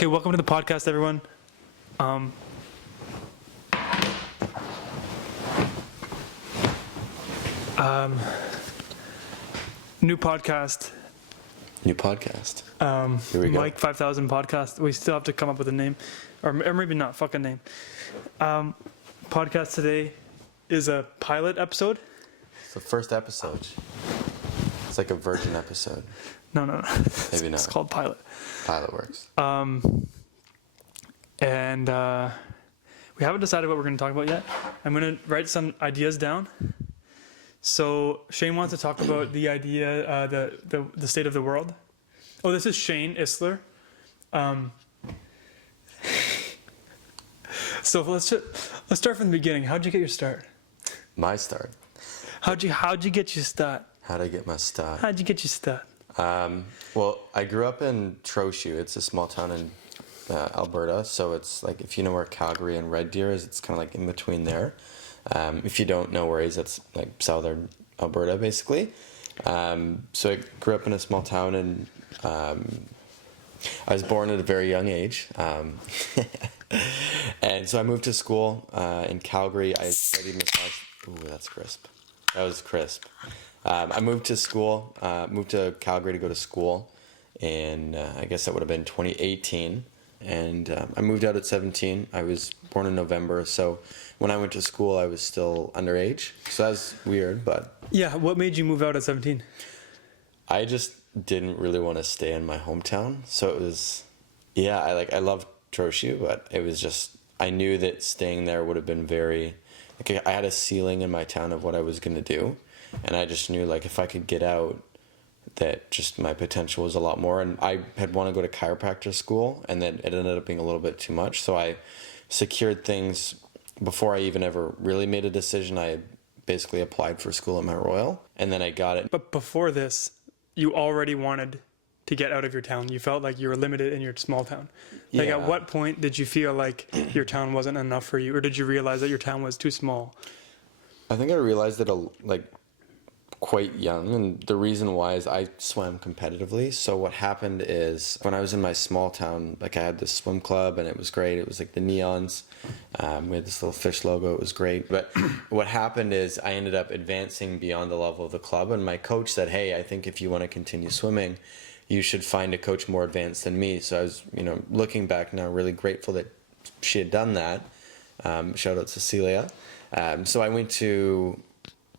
Okay, welcome to the podcast, everyone. New podcast. New podcast. Here we go. Mike 5000 podcast. We still have to come up with a name, or maybe not. Fuck a name. Podcast today is a pilot episode. It's the first episode. It's like a virgin episode. No. Maybe not. It's called pilot. Pilot works. And we haven't decided what we're going to talk about yet. I'm going to write some ideas down. So Shane wants to talk about the idea, the state of the world. Oh, this is Shane Issler. So let's start from the beginning. How'd you get your start? My start. How'd you get your start? How'd I get my start? How'd you get your start? Well, I grew up in Trochu. It's a small town in Alberta. So it's like, if you know where Calgary and Red Deer is, it's kind of like in between there. If you don't know where it is, that's like southern Alberta, basically. So I grew up in a small town, and I was born at a very young age. And so I moved to school in Calgary. I studied massage. Ooh, that's crisp. That was crisp. I moved to Calgary to go to school, and I guess that would have been 2018. And I moved out at 17. I was born in November, so when I went to school, I was still underage. So that's weird, but... Yeah, what made you move out at 17? I just didn't really want to stay in my hometown. So it was... Yeah, I loved Trochu, but it was just... I knew that staying there would have been very... Like, I had a ceiling in my town of what I was going to do. And I just knew, like, if I could get out, that just my potential was a lot more. And I had wanted to go to chiropractor school, and then it ended up being a little bit too much. So I secured things before I even ever really made a decision. I basically applied for school at Mount Royal, and then I got it. But before this, you already wanted to get out of your town. You felt like you were limited in your small town. Like, Yeah. At what point did you feel like your town wasn't enough for you, or did you realize that your town was too small? I think I realized it quite young, and the reason why is I swam competitively. So what happened is, when I was in my small town, like, I had this swim club, and it was great. It was like the neons. We had this little fish logo. It was great. But what happened is I ended up advancing beyond the level of the club, and my coach said, "Hey, I think if you want to continue swimming, you should find a coach more advanced than me." So I was, looking back now, really grateful that she had done that. Shout out Cecilia. So I went to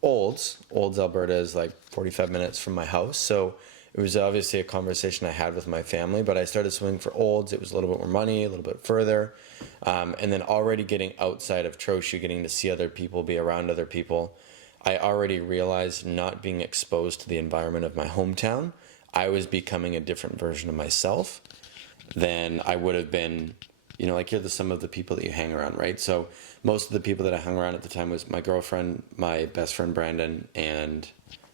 Olds, Alberta is like 45 minutes from my house. So it was obviously a conversation I had with my family, but I started swimming for Olds. It was a little bit more money, a little bit further. And then already getting outside of Trochu, getting to see other people, be around other people, I already realized, not being exposed to the environment of my hometown, I was becoming a different version of myself than I would have been. Like, you're the sum of the people that you hang around, right? So most of the people that I hung around at the time was my girlfriend, my best friend Brandon, and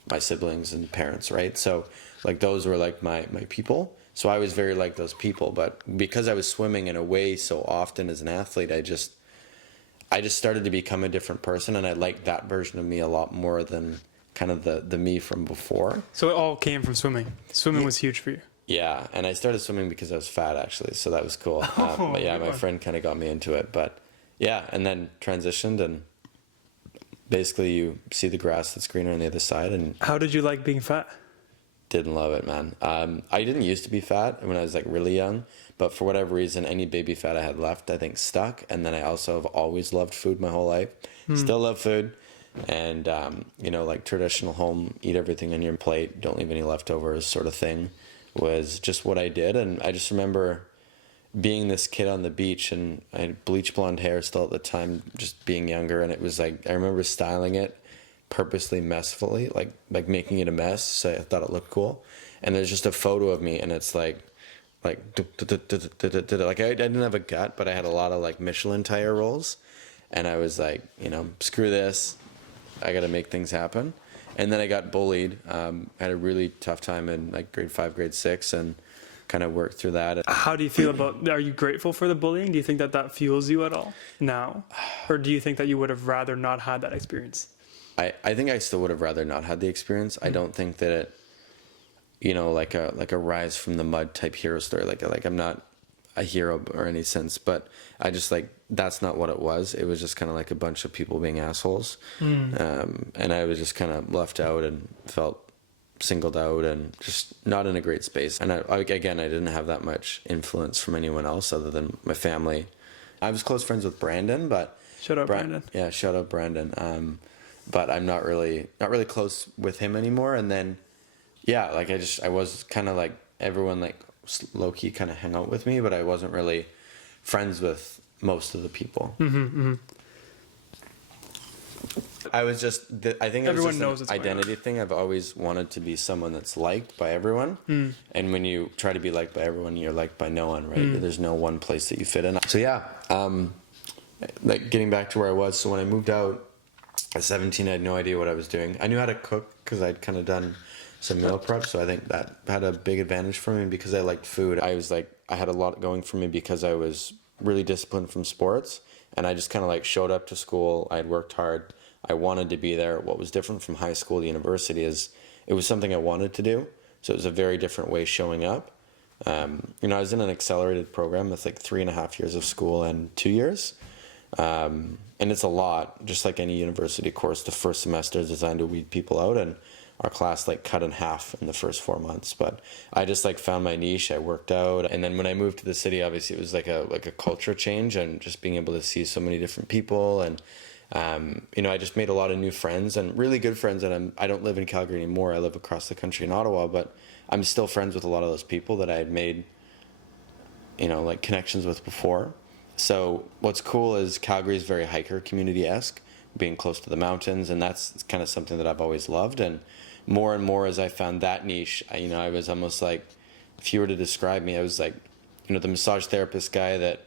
my siblings and parents, right? So, like, those were like my people. So I was very like those people, but because I was swimming in a way so often as an athlete, I just started to become a different person, and I liked that version of me a lot more than kind of the me from before. So it all came from swimming. Swimming was huge for you. Yeah, and I started swimming because I was fat, actually, so that was cool. But yeah, my friend kind of got me into it. But yeah, and then transitioned, and basically you see the grass that's greener on the other side. And how did you like being fat? Didn't love it, man. I didn't used to be fat when I was like really young, but for whatever reason, any baby fat I had left, I think, stuck. And then I also have always loved food my whole life. Still love food. And, like traditional home, eat everything on your plate, don't leave any leftovers sort of thing, was just what I did. And I just remember being this kid on the beach, and I had bleach blonde hair still at the time, just being younger. And it was like, I remember styling it purposely messfully, like making it a mess, so I thought it looked cool. And there's just a photo of me, and it's like I didn't have a gut, but I had a lot of like Michelin tire rolls, and I was like, screw this, I got to make things happen. And then I got bullied. I had a really tough time in like grade 5, grade 6, and kind of worked through that. How do you feel are you grateful for the bullying? Do you think that fuels you at all now? Or do you think that you would have rather not had that experience? I think I still would have rather not had the experience. I don't think that it, like a rise from the mud type hero story. Like I'm not, a hero or any sense, but I just like, that's not what it was. It was just kind of like a bunch of people being assholes. And I was just kind of left out and felt singled out and just not in a great space. And I didn't have that much influence from anyone else other than my family. I was close friends with Brandon, but Shout out Brandon. Yeah, shout out Brandon. But I'm not really close with him anymore. And then, yeah, like I was kind of like, everyone like low key kind of hang out with me, but I wasn't really friends with most of the people. I was just, I think it was Everyone just knows an it's going identity thing. I've always wanted to be someone that's liked by everyone. And when you try to be liked by everyone, you're liked by no one, right? There's no one place that you fit in. So yeah, like getting back to where I was. So when I moved out at 17, I had no idea what I was doing. I knew how to cook because I'd kind of done some meal prep. So I think that had a big advantage for me because I liked food. I had a lot going for me because I was really disciplined from sports. And I just kind of like showed up to school. I had worked hard. I wanted to be there. What was different from high school to university is it was something I wanted to do. So it was a very different way showing up. I was in an accelerated program that's like 3.5 years of school and 2 years. And it's a lot, just like any university course. The first semester is designed to weed people out, and our class like cut in half in the first 4 months. But I just like found my niche. I worked out, and then when I moved to the city, obviously it was like a culture change, and just being able to see so many different people, and I just made a lot of new friends and really good friends. And I don't live in Calgary anymore. I live across the country in Ottawa, but I'm still friends with a lot of those people that I had made, like connections with before. So what's cool is Calgary is very hiker community-esque, being close to the mountains, and that's kind of something that I've always loved. And more as I found that niche, I was almost like, if you were to describe me, I was like, the massage therapist guy that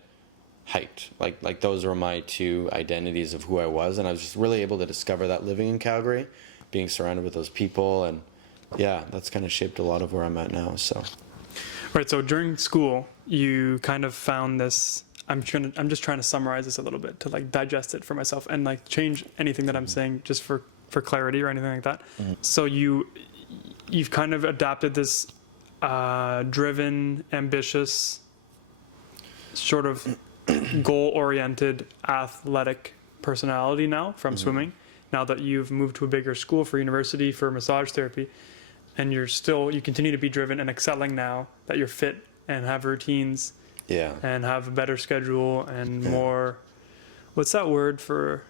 hiked. Like those were my two identities of who I was, and I was just really able to discover that living in Calgary, being surrounded with those people, and yeah, that's kind of shaped a lot of where I'm at now. So, Right. So during school, you kind of found this. I'm just trying to summarize this a little bit to like digest it for myself and like change anything that I'm saying just for clarity or anything like that. So you've kind of adapted this driven, ambitious, sort of goal-oriented, athletic personality now from swimming. Now that you've moved to a bigger school for university for massage therapy, and you continue to be driven and excelling now that you're fit and have routines. Yeah. And have a better schedule and more, what's that word for,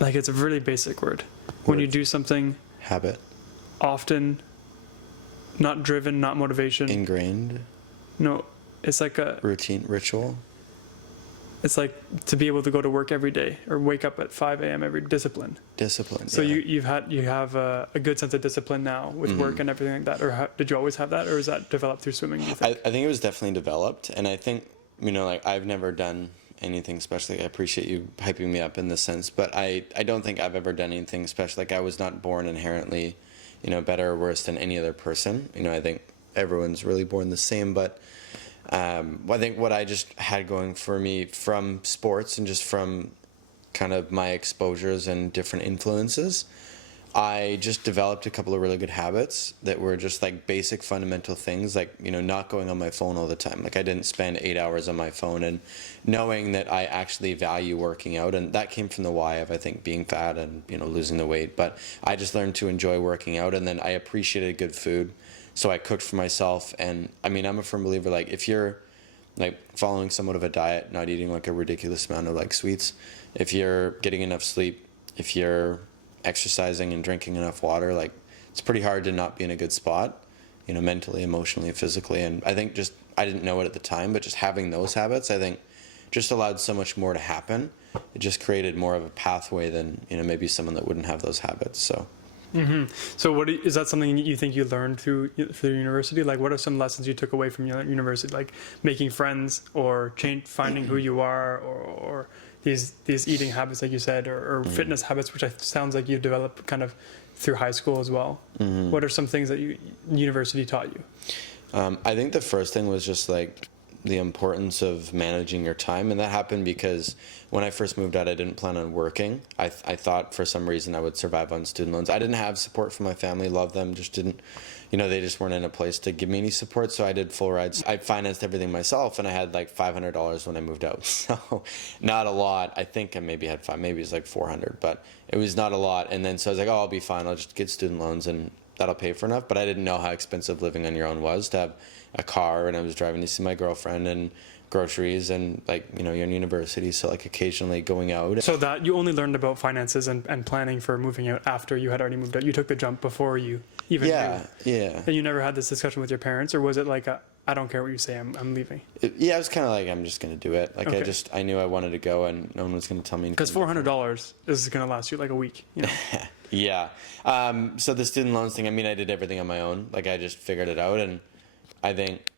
like it's a really basic word. When you do something Habit. often, not driven, not motivation. Ingrained. No, it's like a routine, ritual. It's like to be able to go to work every day or wake up at 5 a.m. every discipline. So yeah. you have a good sense of discipline now with work and everything like that. Or did you always have that, or is that developed through swimming? Do you think? I think it was definitely developed, and I think like I've never done anything special. I appreciate you hyping me up in this sense, but I don't think I've ever done anything special. Like I was not born inherently, better or worse than any other person. I think everyone's really born the same, but. I think what I just had going for me from sports and just from kind of my exposures and different influences, I just developed a couple of really good habits that were just like basic fundamental things, like, not going on my phone all the time. Like I didn't spend 8 hours on my phone, and knowing that I actually value working out. And that came from the why of, I think, being fat and, losing the weight. But I just learned to enjoy working out, and then I appreciated good food. So I cooked for myself, and I'm a firm believer, like if you're like following somewhat of a diet, not eating like a ridiculous amount of like sweets, if you're getting enough sleep, if you're exercising and drinking enough water, like it's pretty hard to not be in a good spot, mentally, emotionally, physically. And I think I didn't know it at the time, but just having those habits, I think just allowed so much more to happen. It just created more of a pathway than, maybe someone that wouldn't have those habits. So. So is that something you think you learned through university? Like what are some lessons you took away from your university, like making friends or finding who you are, or these eating habits like you said, or fitness habits, which sounds like you developed kind of through high school as well? What are some things that university taught you? I think the first thing was just like the importance of managing your time. And that happened because when I first moved out, I didn't plan on working. I thought for some reason I would survive on student loans. I didn't have support from my family, loved them, just didn't, they just weren't in a place to give me any support. So I did full rides. I financed everything myself, and I had like $500 when I moved out. So not a lot. I think I maybe had maybe it was like 400, but it was not a lot. And then so I was like, oh, I'll be fine. I'll just get student loans and that'll pay for enough. But I didn't know how expensive living on your own was, to have a car, and I was driving to see my girlfriend and groceries, and like, you're in university, so like occasionally going out. So that you only learned about finances and planning for moving out after you had already moved out. You took the jump before you even knew. Yeah. And you never had this discussion with your parents, or was it like I don't care what you say, I'm leaving? Yeah, it was kind of like, I'm just going to do it. Like, okay. I knew I wanted to go, and no one was going to tell me. Because $400 is going to last you like a week, Yeah. So the student loans thing, I did everything on my own. Like, I just figured it out, and I think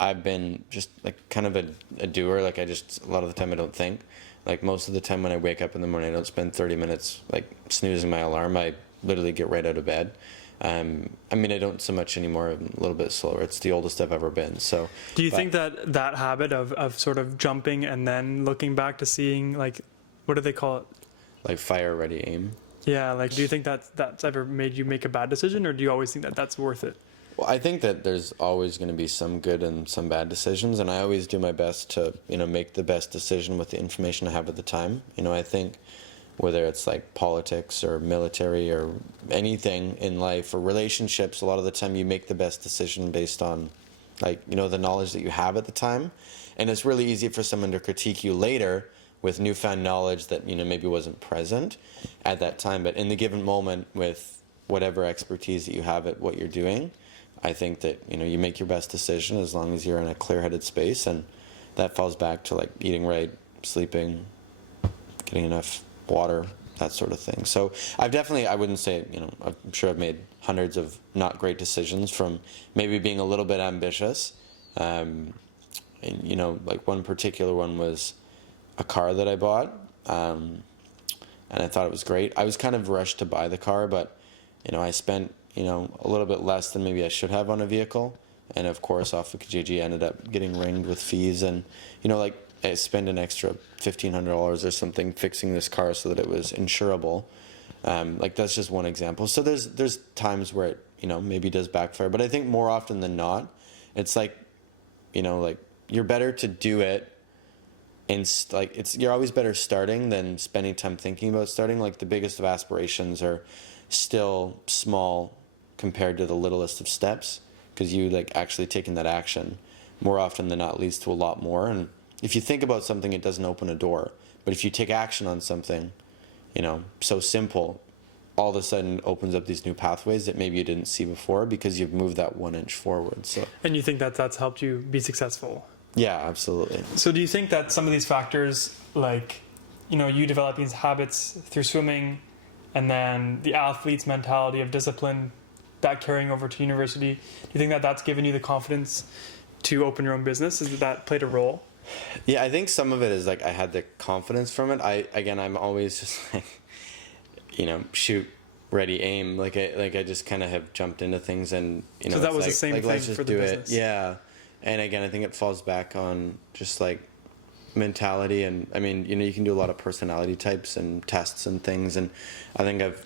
I've been just like kind of a doer. Like, a lot of the time I don't think. Like, most of the time when I wake up in the morning, I don't spend 30 minutes like snoozing my alarm. I literally get right out of bed. I don't so much anymore. I'm a little bit slower. It's the oldest I've ever been. So do you think that habit of sort of jumping and then looking back to seeing, like, what do they call it? Like fire, ready, aim. Yeah. Like, do you think that's ever made you make a bad decision, or do you always think that that's worth it? Well, I think that there's always going to be some good and some bad decisions, and I always do my best to, make the best decision with the information I have at the time. I think whether it's like politics or military or anything in life or relationships, a lot of the time you make the best decision based on like, the knowledge that you have at the time. And it's really easy for someone to critique you later with newfound knowledge that, maybe wasn't present at that time. But in the given moment, with whatever expertise that you have at what you're doing, I think that, you make your best decision as long as you're in a clear-headed space. And that falls back to like eating right, sleeping, getting enough water, that sort of thing. So I wouldn't say, I'm sure I've made hundreds of not great decisions from maybe being a little bit ambitious. And, like one particular one was a car that I bought. And I thought it was great. I was kind of rushed to buy the car, but, I spent, a little bit less than maybe I should have on a vehicle. And of course, off of Kijiji, I ended up getting ringed with fees, and, like, I spent an extra $1,500 or something fixing this car so that it was insurable. Like, that's just one example. So there's times where it, maybe does backfire, but I think more often than not, it's like, like you're better to do it. You're always better starting than spending time thinking about starting. Like, the biggest of aspirations are still small compared to the littlest of steps, because you like actually taking that action more often than not leads to a lot more. And if you think about something, it doesn't open a door. But if you take action on something, so simple, all of a sudden opens up these new pathways that maybe you didn't see before because you've moved that 1 inch forward. So. And you think that's helped you be successful? Yeah, absolutely. So do you think that some of these factors, like, you developing these habits through swimming, and then the athlete's mentality of discipline, that carrying over to university, do you think that's given you the confidence to open your own business? Is that played a role? Yeah, I think some of it is like I had the confidence from it. I'm always just like, shoot, ready, aim. Like I just kind of have jumped into things, and so that was the same thing for the business. Yeah, and again, I think it falls back on just like mentality, and you can do a lot of personality types and tests and things, and I think I've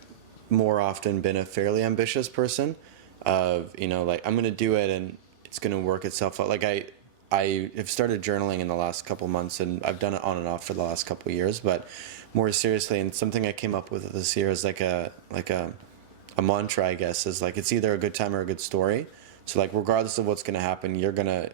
more often been a fairly ambitious person. Of like I'm gonna do it and it's gonna work itself out. Like I have started journaling in the last couple months, and I've done it on and off for the last couple years, but more seriously, and something I came up with this year is like a mantra, I guess, is like it's either a good time or a good story. So like regardless of what's gonna happen, you're gonna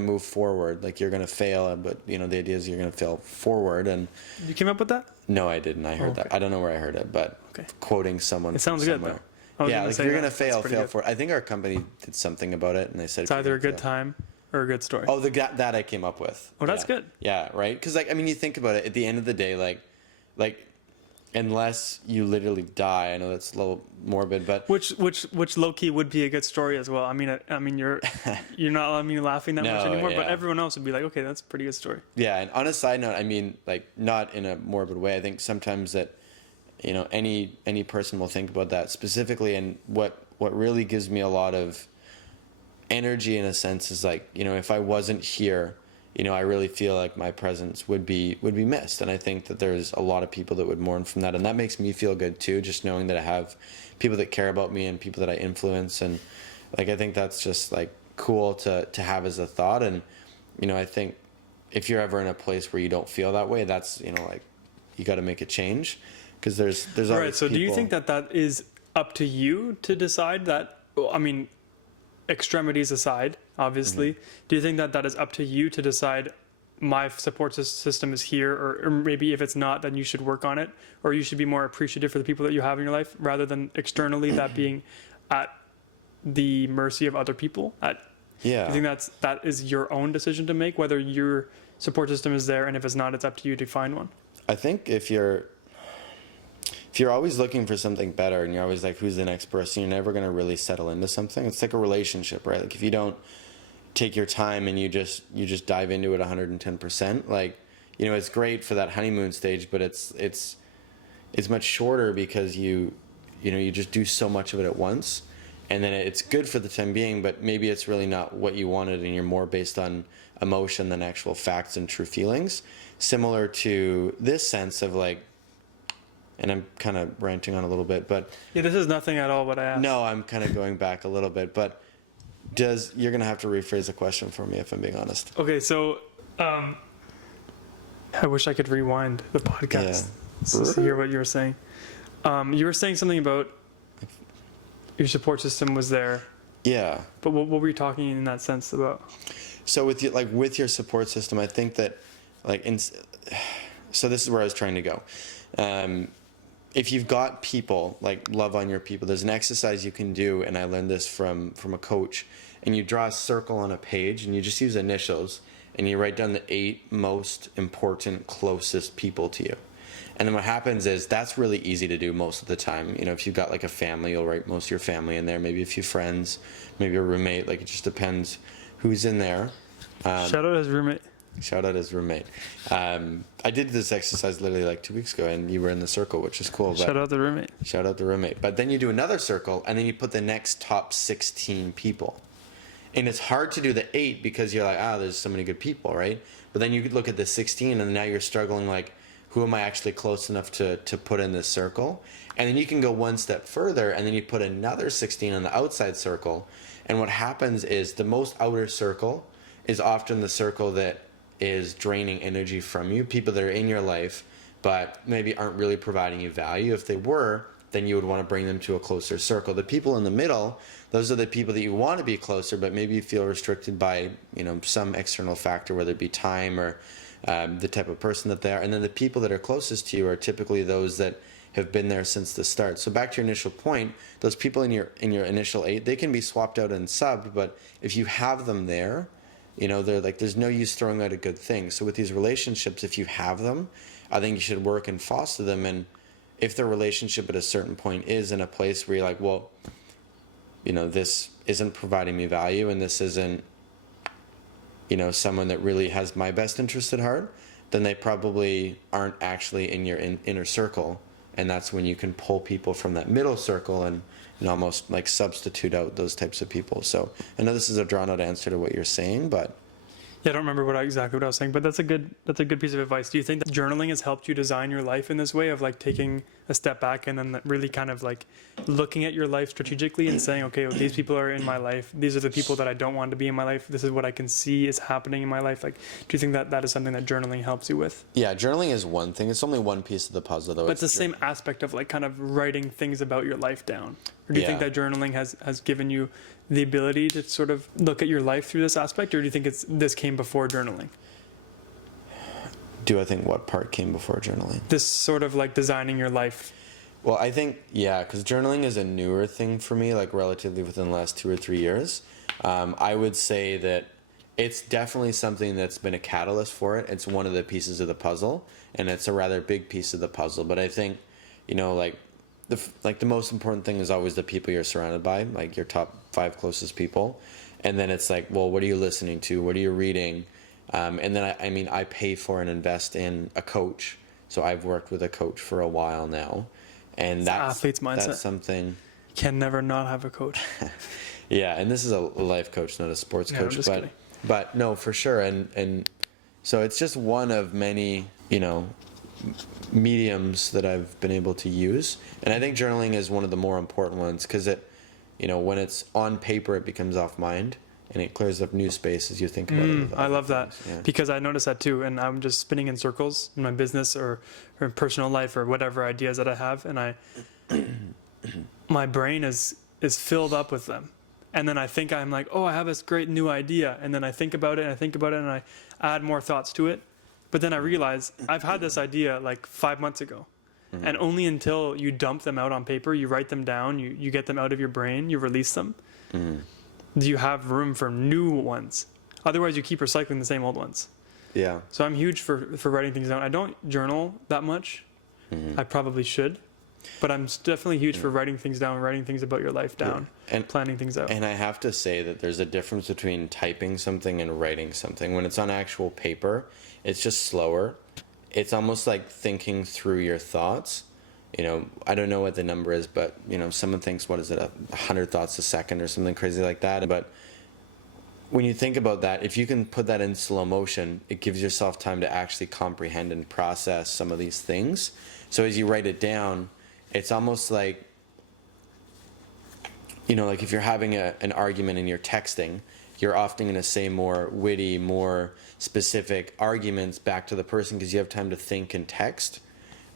move forward. Like you're gonna fail, but the idea is you're gonna fail forward. And you came up with that? No, I didn't. I heard that. I don't know where I heard it, but quoting someone. It sounds good though. Yeah, like you're gonna fail forward. I think our company did something about it, and they said it's either a good time or a good story. Oh, that I came up with. Oh, that's good. Yeah, right. Because you think about it. At the end of the day, like unless you literally die, I know that's a little morbid, but which low key would be a good story as well. I mean, you're not laughing that much anymore, but everyone else would be like, okay, that's a pretty good story. Yeah, and on a side note, like not in a morbid way. I think sometimes that any person will think about that specifically, and what really gives me a lot of energy in a sense is like, you know, if I wasn't here, you know, I really feel like my presence would be missed. And I think that there's a lot of people that would mourn from that. And that makes me feel good too, just knowing that I have people that care about me and people that I influence. And like, I think that's just like cool to have as a thought. And, you know, I think if you're ever in a place where you don't feel that way, that's, you know, like, you got to make a change, because there's All always right. So do you think that is up to you to decide that? Well, I mean, extremities aside, obviously, do you think that is up to you to decide my support system is here, or maybe if it's not, then you should work on it, or you should be more appreciative for the people that you have in your life rather than externally that being at the mercy of other people? Yeah. I think that is your own decision to make, whether your support system is there, and if it's not, it's up to you to find one. I think if you're always looking for something better and you're always like, who's the next person, you're never going to really settle into something. It's like a relationship, right? Like if you don't take your time and you just dive into it 110%, like, you know, it's great for that honeymoon stage, but it's much shorter because you just do so much of it at once. And then it's good for the time being, but maybe it's really not what you wanted, and you're more based on emotion than actual facts and true feelings. Similar to this sense of like, and I'm kind of ranting on a little bit, but Yeah, this is nothing at all what I asked. no, I'm kind of going back a little bit, but you're going to have to rephrase the question for me if I'm being honest. Okay, so I wish I could rewind the podcast to hear what you were saying. You were saying something about your support system was there. Yeah. But what were you talking in that sense about? So with your support system, I think that so this is where I was trying to go. If you've got people, like, love on your people, there's an exercise you can do, and I learned this from a coach, and you draw a circle on a page and you just use initials and you write down the 8 most important, closest people to you. And then what happens is that's really easy to do most of the time. You know, if you've got like a family, you'll write most of your family in there, maybe a few friends, maybe a roommate, like it just depends who's in there. Shout out his roommate. Shout out his roommate. I did this exercise literally like 2 weeks ago, and you were in the circle, which is cool. But Shout out the roommate. shout out the roommate. But then you do another circle, and then you put the next top 16 people. And it's hard to do the 8 because you're like, there's so many good people, right? But then you could look at the 16, and now you're struggling like, who am I actually close enough to put in this circle? And then you can go one step further, and then you put another 16 on the outside circle. And what happens is the most outer circle is often the circle that is draining energy from you, people that are in your life, but maybe aren't really providing you value. If they were, then you would want to bring them to a closer circle. The people in the middle, those are the people that you want to be closer, but maybe you feel restricted by, you know, some external factor, whether it be time or the type of person that they are. And then the people that are closest to you are typically those that have been there since the start. So back to your initial point, those people in your initial 8, they can be swapped out and subbed, but if you have them there, you know, they're like, there's no use throwing out a good thing. So with these relationships, if you have them, I think you should work and foster them. And if the relationship at a certain point is in a place where you're like, well, you know, this isn't providing me value, and this isn't, you know, someone that really has my best interest at heart, then they probably aren't actually in your inner circle. And that's when you can pull people from that middle circle and almost like substitute out those types of people. So I know this is a drawn out answer to what you're saying, but Yeah, I don't remember exactly what I was saying, but that's a good piece of advice. Do you think that journaling has helped you design your life in this way of like taking a step back and then really kind of like looking at your life strategically and saying, okay, well, these people are in my life. These are the people that I don't want to be in my life. This is what I can see is happening in my life. Like, do you think that is something that journaling helps you with? yeah, journaling is one thing. It's only one piece of the puzzle, though. But it's the same aspect of like kind of writing things about your life down. Or do you think that journaling has given you the ability to sort of look at your life through this aspect, or do you think this came before journaling? Do I think what part came before journaling? This sort of like designing your life. Well, I think, because journaling is a newer thing for me, like relatively within the last 2 or 3 years. I would say that it's definitely something that's been a catalyst for it. It's one of the pieces of the puzzle, and it's a rather big piece of the puzzle. But I think, you know, like the most important thing is always the people you're surrounded by, like your top 5 closest people. And then it's like, well, what are you listening to? What are you reading? And then I pay for and invest in a coach. So I've worked with a coach for a while now, and that's athlete's mindset. That's something. Can never not have a coach. Yeah, and this is a life coach, not a sports Yeah, I'm coach, just kidding. but no, for sure. And so it's just one of many, mediums that I've been able to use. And I think journaling is one of the more important ones because when it's on paper, it becomes off mind and it clears up new space as you think about it. I love that Yeah. because I noticed that too. And I'm just spinning in circles in my business or in personal life or whatever ideas that I have. And my brain is filled up with them. And then I think I'm like, oh, I have this great new idea. And then I think about it and I add more thoughts to it. But then I realize I've had this idea like 5 months ago. Mm-hmm. And only until you dump them out on paper, you write them down, you get them out of your brain, you release them, do you have room for new ones. Otherwise, you keep recycling the same old ones. Yeah. So I'm huge for writing things down. I don't journal that much. Mm-hmm. I probably should. But I'm definitely huge for writing things down, writing things about your life down, and planning things out. And I have to say that there's a difference between typing something and writing something. When it's on actual paper, it's just slower. It's almost like thinking through your thoughts. I don't know what the number is, but, someone thinks, 100 thoughts a second or something crazy like that. But when you think about that, if you can put that in slow motion, it gives yourself time to actually comprehend and process some of these things. So as you write it down, it's almost like, like if you're having an argument and you're texting, you're often going to say more witty, more specific arguments back to the person because you have time to think and text.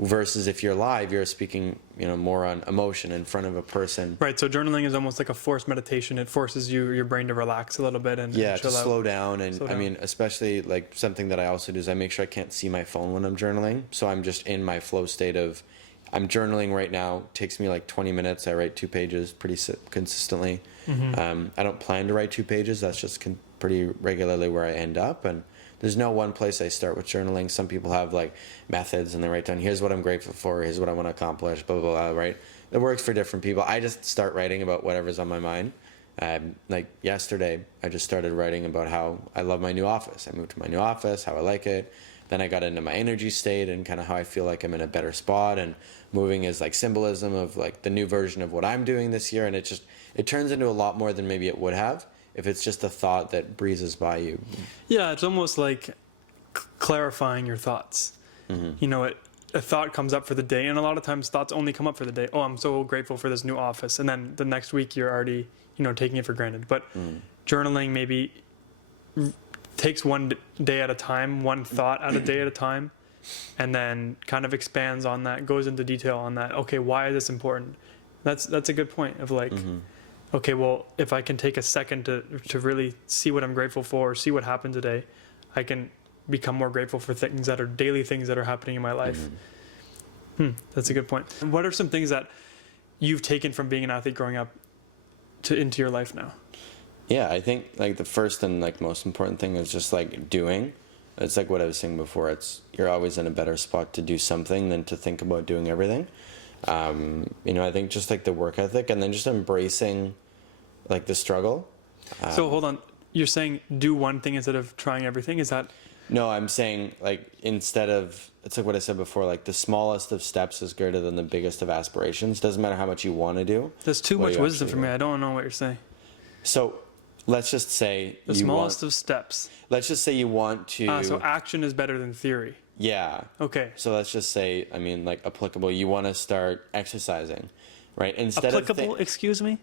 Versus if you're live, you're speaking, more on emotion in front of a person. Right. So journaling is almost like a forced meditation. It forces your brain to relax a little bit and to chill out. slow down. And I mean, especially like something that I also do is I make sure I can't see my phone when I'm journaling. So I'm just in my flow state of, I'm journaling right now. It takes me like 20 minutes. I write 2 pages pretty consistently. Mm-hmm. I don't plan to write 2 pages. That's just pretty regularly where I end up. And there's no one place I start with journaling. Some people have like methods and they write down, here's what I'm grateful for, here's what I want to accomplish, blah, blah, blah, right? It works for different people. I just start writing about whatever's on my mind. Like yesterday, I just started writing about how I love my new office. I moved to my new office, how I like it. Then I got into my energy state and kind of how I feel like I'm in a better spot. And moving is like symbolism of like the new version of what I'm doing this year. And it turns into a lot more than maybe it would have if it's just a thought that breezes by you. Yeah, it's almost like clarifying your thoughts. Mm-hmm. A thought comes up for the day, and a lot of times thoughts only come up for the day. Oh, I'm so grateful for this new office. And then the next week you're already, taking it for granted. But journaling maybe takes one day at a time, one thought at a day at a time, and then kind of expands on that, goes into detail on that. Okay, why is this important? That's a good point of like, okay, well, if I can take a second to really see what I'm grateful for, see what happened today, I can become more grateful for things that are daily things that are happening in my life. That's a good point. And what are some things that you've taken from being an athlete growing up into your life now? Yeah, I think like the first and like most important thing is just like doing. It's like what I was saying before. You're always in a better spot to do something than to think about doing everything. I think just like the work ethic and then just embracing like the struggle. So hold on, you're saying do one thing instead of trying everything? Is that? No, I'm saying like instead of, it's like what I said before, like the smallest of steps is greater than the biggest of aspirations. Doesn't matter how much you want to do. There's too much wisdom for me. I don't know what you're saying. So let's just say the smallest of steps. Let's just say you want to. So action is better than theory. Yeah. Okay. So let's just say, like applicable. You want to start exercising, right? Instead applicable. Excuse me.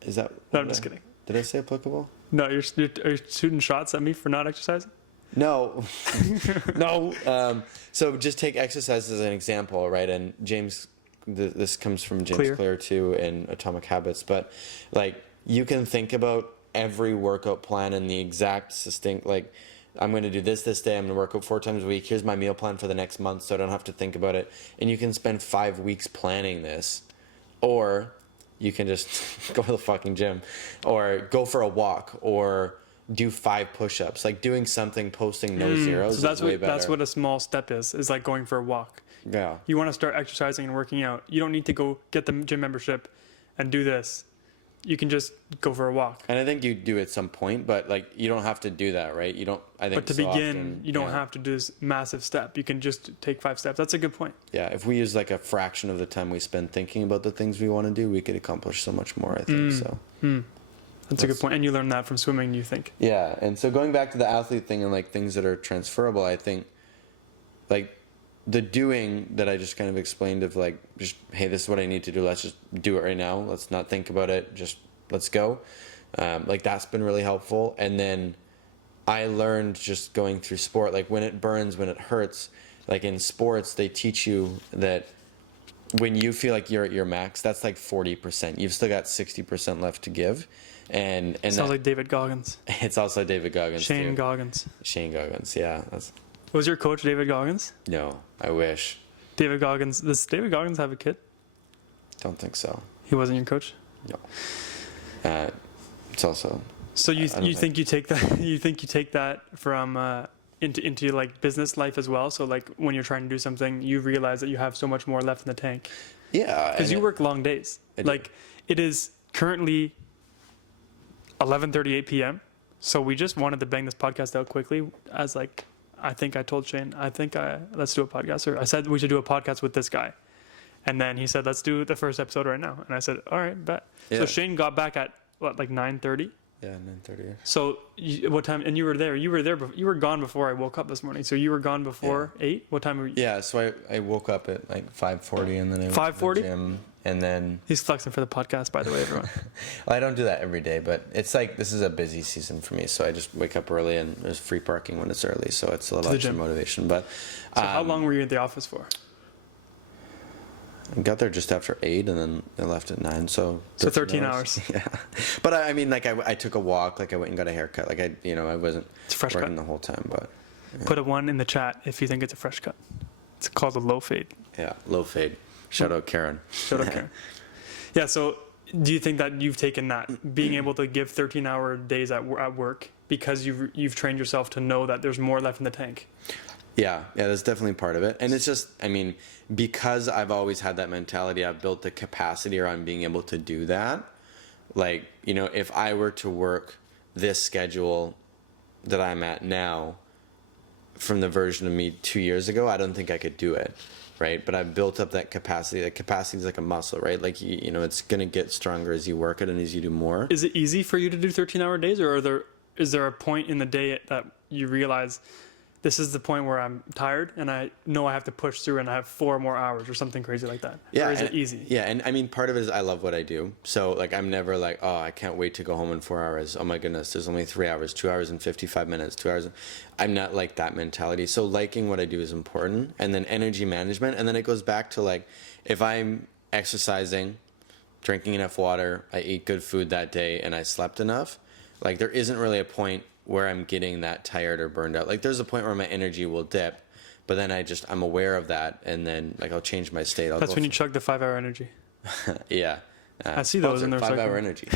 Is that? No, I'm just kidding. Did I say applicable? No, you're shooting shots at me for not exercising. No, no. So just take exercise as an example, right? And James, this comes from James Clear too in Atomic Habits, but like you can think about every workout plan and the exact distinct, like I'm going to do this day. I'm going to work out 4 times a week. Here's my meal plan for the next month, so I don't have to think about it. And you can spend 5 weeks planning this, or you can just go to the fucking gym, or go for a walk, or do 5 push-ups. Like doing something, posting no zeros. So that's what a small step is like going for a walk. Yeah. You want to start exercising and working out. You don't need to go get the gym membership and do this. You can just go for a walk. And I think you do at some point, but like you don't have to do that, right? You don't. I think. But to begin, you don't have to do this massive step. You can just take 5 steps. That's a good point. Yeah, if we use like a fraction of the time we spend thinking about the things we want to do, we could accomplish so much more. I think so. That's a good point. And you learned that from swimming, you think? Yeah, and so going back to the athlete thing and like things that are transferable, I think like the doing that I just kind of explained of like just, hey, this is what I need to do. Let's just do it right now. Let's not think about it. Just let's go. Like that's been really helpful. And then I learned just going through sport, like when it burns, when it hurts, like in sports, they teach you that when you feel like you're at your max, that's like 40%. You've still got 60% left to give. And Sounds like David Goggins. It's also David Goggins. Shane Goggins. Shane Goggins, yeah. Was your coach David Goggins? No, I wish. David Goggins. Does David Goggins have a kid? Don't think so. He wasn't your coach? No. It's also. So you think you take that from into like business life as well? So like when you're trying to do something, you realize that you have so much more left in the tank. Yeah. Because you work long days. Like it is currently 11:38 p.m. So we just wanted to bang this podcast out quickly as like, I think I told Shane, let's do a podcast. Or I said we should do a podcast with this guy. And then he said, let's do the first episode right now. And I said, all right, bet. Yeah. So Shane got back at what, like 9:30? Yeah, 9:30. So what time? And you were there. You were gone before I woke up this morning. So you were gone before 8. What time were you? Yeah. So I woke up at like 5:40, and then I went 5:40. to the gym, and then He's flexing for the podcast, by the way, everyone. well, I don't do that every day, but it's like this is a busy season for me, so I just wake up early, and there's free parking when it's early, so it's a little extra motivation. But so how long were you at the office for? I got there just after 8, and then I left at 9, so 13 hours. Yeah, but I mean, like I took a walk, like I went and got a haircut, like I wasn't fresh working cut. the whole time, but Yeah. Put a 1 in the chat if you think it's a fresh cut. It's called a low fade. Yeah, low fade. Shout out Karen. Shout out Karen. Yeah, so do you think that you've taken that, being able to give 13-hour days at work because you've trained yourself to know that there's more left in the tank? Yeah, that's definitely part of it. And it's just, I mean, because I've always had that mentality, I've built the capacity around being able to do that. Like, if I were to work this schedule that I'm at now from the version of me 2 years ago, I don't think I could do it, right? But I've built up that capacity. That capacity is like a muscle, right? Like, it's going to get stronger as you work it and as you do more. Is it easy for you to do 13-hour days, or is there a point in the day that you realize this is the point where I'm tired and I know I have to push through and I have 4 more hours or something crazy like that? Yeah, or is it easy? Yeah, and I mean, part of it is I love what I do. So, like, I'm never like, oh, I can't wait to go home in 4 hours. Oh, my goodness, there's only 3 hours, 2 hours and 55 minutes, 2 hours. I'm not like that mentality. So liking what I do is important. And then energy management. And then it goes back to, like, if I'm exercising, drinking enough water, I ate good food that day, and I slept enough, like, there isn't really a point where I'm getting that tired or burned out. Like, there's a point where my energy will dip, but then I'm aware of that, and then, like, I'll change my state. That's when you chug the 5-hour energy. Yeah. I see those in there. 5-hour energy.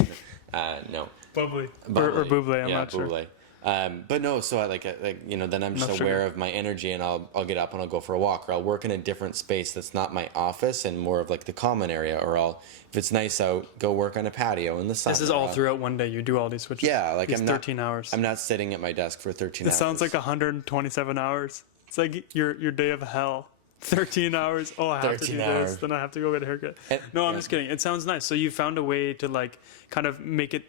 No. Bubbly. Or bubbly, I'm not bubbly. sure. But no, so I then I'm just aware of my energy, and I'll get up and I'll go for a walk, or I'll work in a different space that's not my office and more of like the common area, or if it's nice out, go work on a patio in the sun. This is all throughout one day. You do all these switches. Yeah, like these 13 hours. I'm not sitting at my desk for 13 hours. It sounds like 127 hours. It's like your day of hell. 13 hours. Oh, I have to do this. Then I have to go get a haircut. No, I'm just kidding. It sounds nice. So you found a way to like kind of make it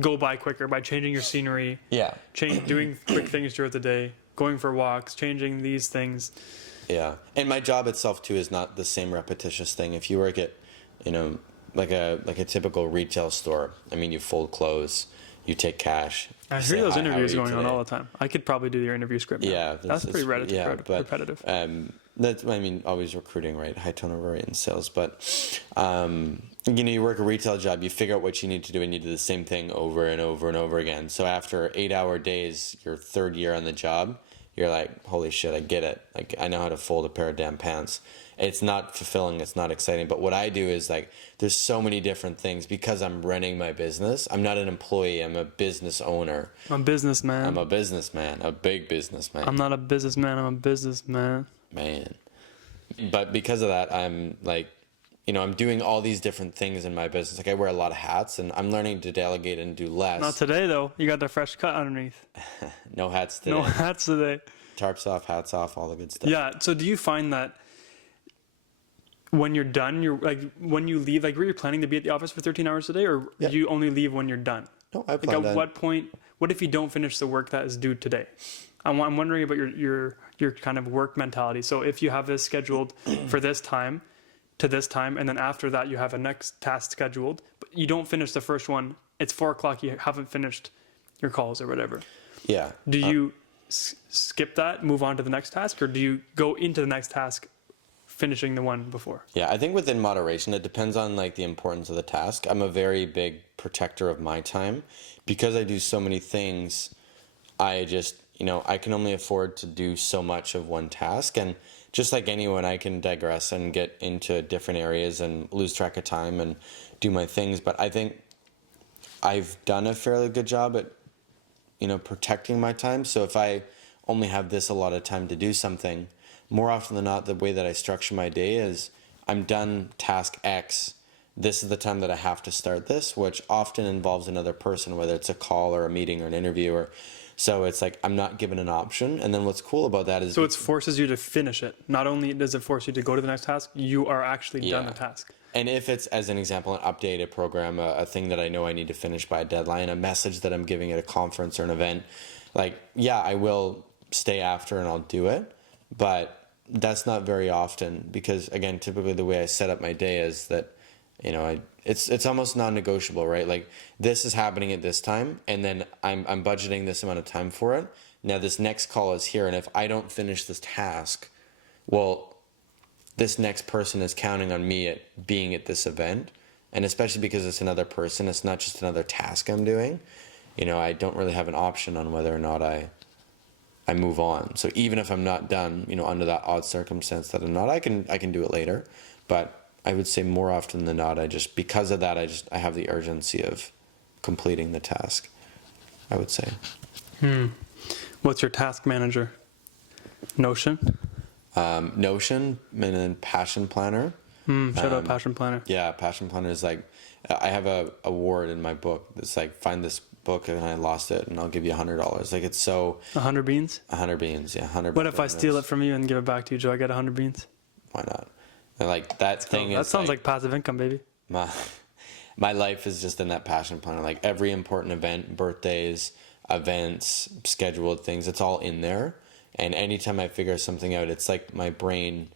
go by quicker by changing your scenery. Yeah. Doing quick things throughout the day, going for walks, changing these things. Yeah. And my job itself too is not the same repetitious thing. If you work at, like a typical retail store, I mean, you fold clothes, you take cash. I hear those interviews going on all the time. I could probably do your interview script now. Yeah. That's pretty repetitive. Always recruiting, right? High turnover rate in sales. But, you work a retail job, you figure out what you need to do, and you do the same thing over and over and over again. So after 8-hour days, your third year on the job, you're like, holy shit, I get it. Like, I know how to fold a pair of damn pants. It's not fulfilling. It's not exciting. But what I do is, like, there's so many different things because I'm running my business. I'm not an employee. I'm a business owner. I'm a businessman. I'm a businessman, a big businessman. I'm not a businessman. I'm a businessman. Man. But because of that, I'm like, I'm doing all these different things in my business. Like, I wear a lot of hats, and I'm learning to delegate and do less. Not today, though. You got the fresh cut underneath. No hats today. No hats today. Tarps off, hats off, all the good stuff. Yeah. So do you find that when you're done, you're like, when you leave, like, were you planning to be at the office for 13 hours a day, or Yeah. do you only leave when you're done? No, I Like, planned at on. what point, what if you don't finish the work that is due today? I'm wondering about your kind of work mentality. So if you have this scheduled for this time to this time, and then after that you have a next task scheduled, but you don't finish the first one, it's 4 o'clock, you haven't finished your calls or whatever. Yeah. Do you skip that, move on to the next task, or do you go into the next task finishing the one before? Yeah, I think within moderation, it depends on like the importance of the task. I'm a very big protector of my time because I do so many things. I just, I can only afford to do so much of one task. And just like anyone, I can digress and get into different areas and lose track of time and do my things. But I think I've done a fairly good job at, protecting my time. So if I only have this a lot of time to do something, more often than not, the way that I structure my day is I'm done task X. This is the time that I have to start this, which often involves another person, whether it's a call or a meeting or an interview. So it's like I'm not given an option. And then what's cool about that is... So it forces you to finish it. Not only does it force you to go to the next task, you are actually done the task. And if it's, as an example, an update, a program, a thing that I know I need to finish by a deadline, a message that I'm giving at a conference or an event, I will stay after and I'll do it. But that's not very often because, again, typically the way I set up my day is that, it's almost non-negotiable, right? Like this is happening at this time, and then I'm budgeting this amount of time for it. Now this next call is here, and if I don't finish this task, well, this next person is counting on me at being at this event, and especially because it's another person, it's not just another task I'm doing. I don't really have an option on whether or not I move on. So even if I'm not done, under that odd circumstance that I'm not, I can do it later. But I would say more often than not, because of that, I have the urgency of completing the task, I would say. What's your task manager? Notion? Notion, and then Passion Planner. Shout out Passion Planner. Yeah, Passion Planner is like, I have a award in my book that's like, find this book and I lost it and I'll give you $100. Like it's so... 100 beans? 100 beans, yeah. 100. What if I steal it from you and give it back to you? Do I get 100 beans? Why not? And like that thing is... That sounds like passive income, baby. My life is just in that Passion Planner. Like every important event, birthdays, events, scheduled things, it's all in there. And anytime I figure something out, it's like my brain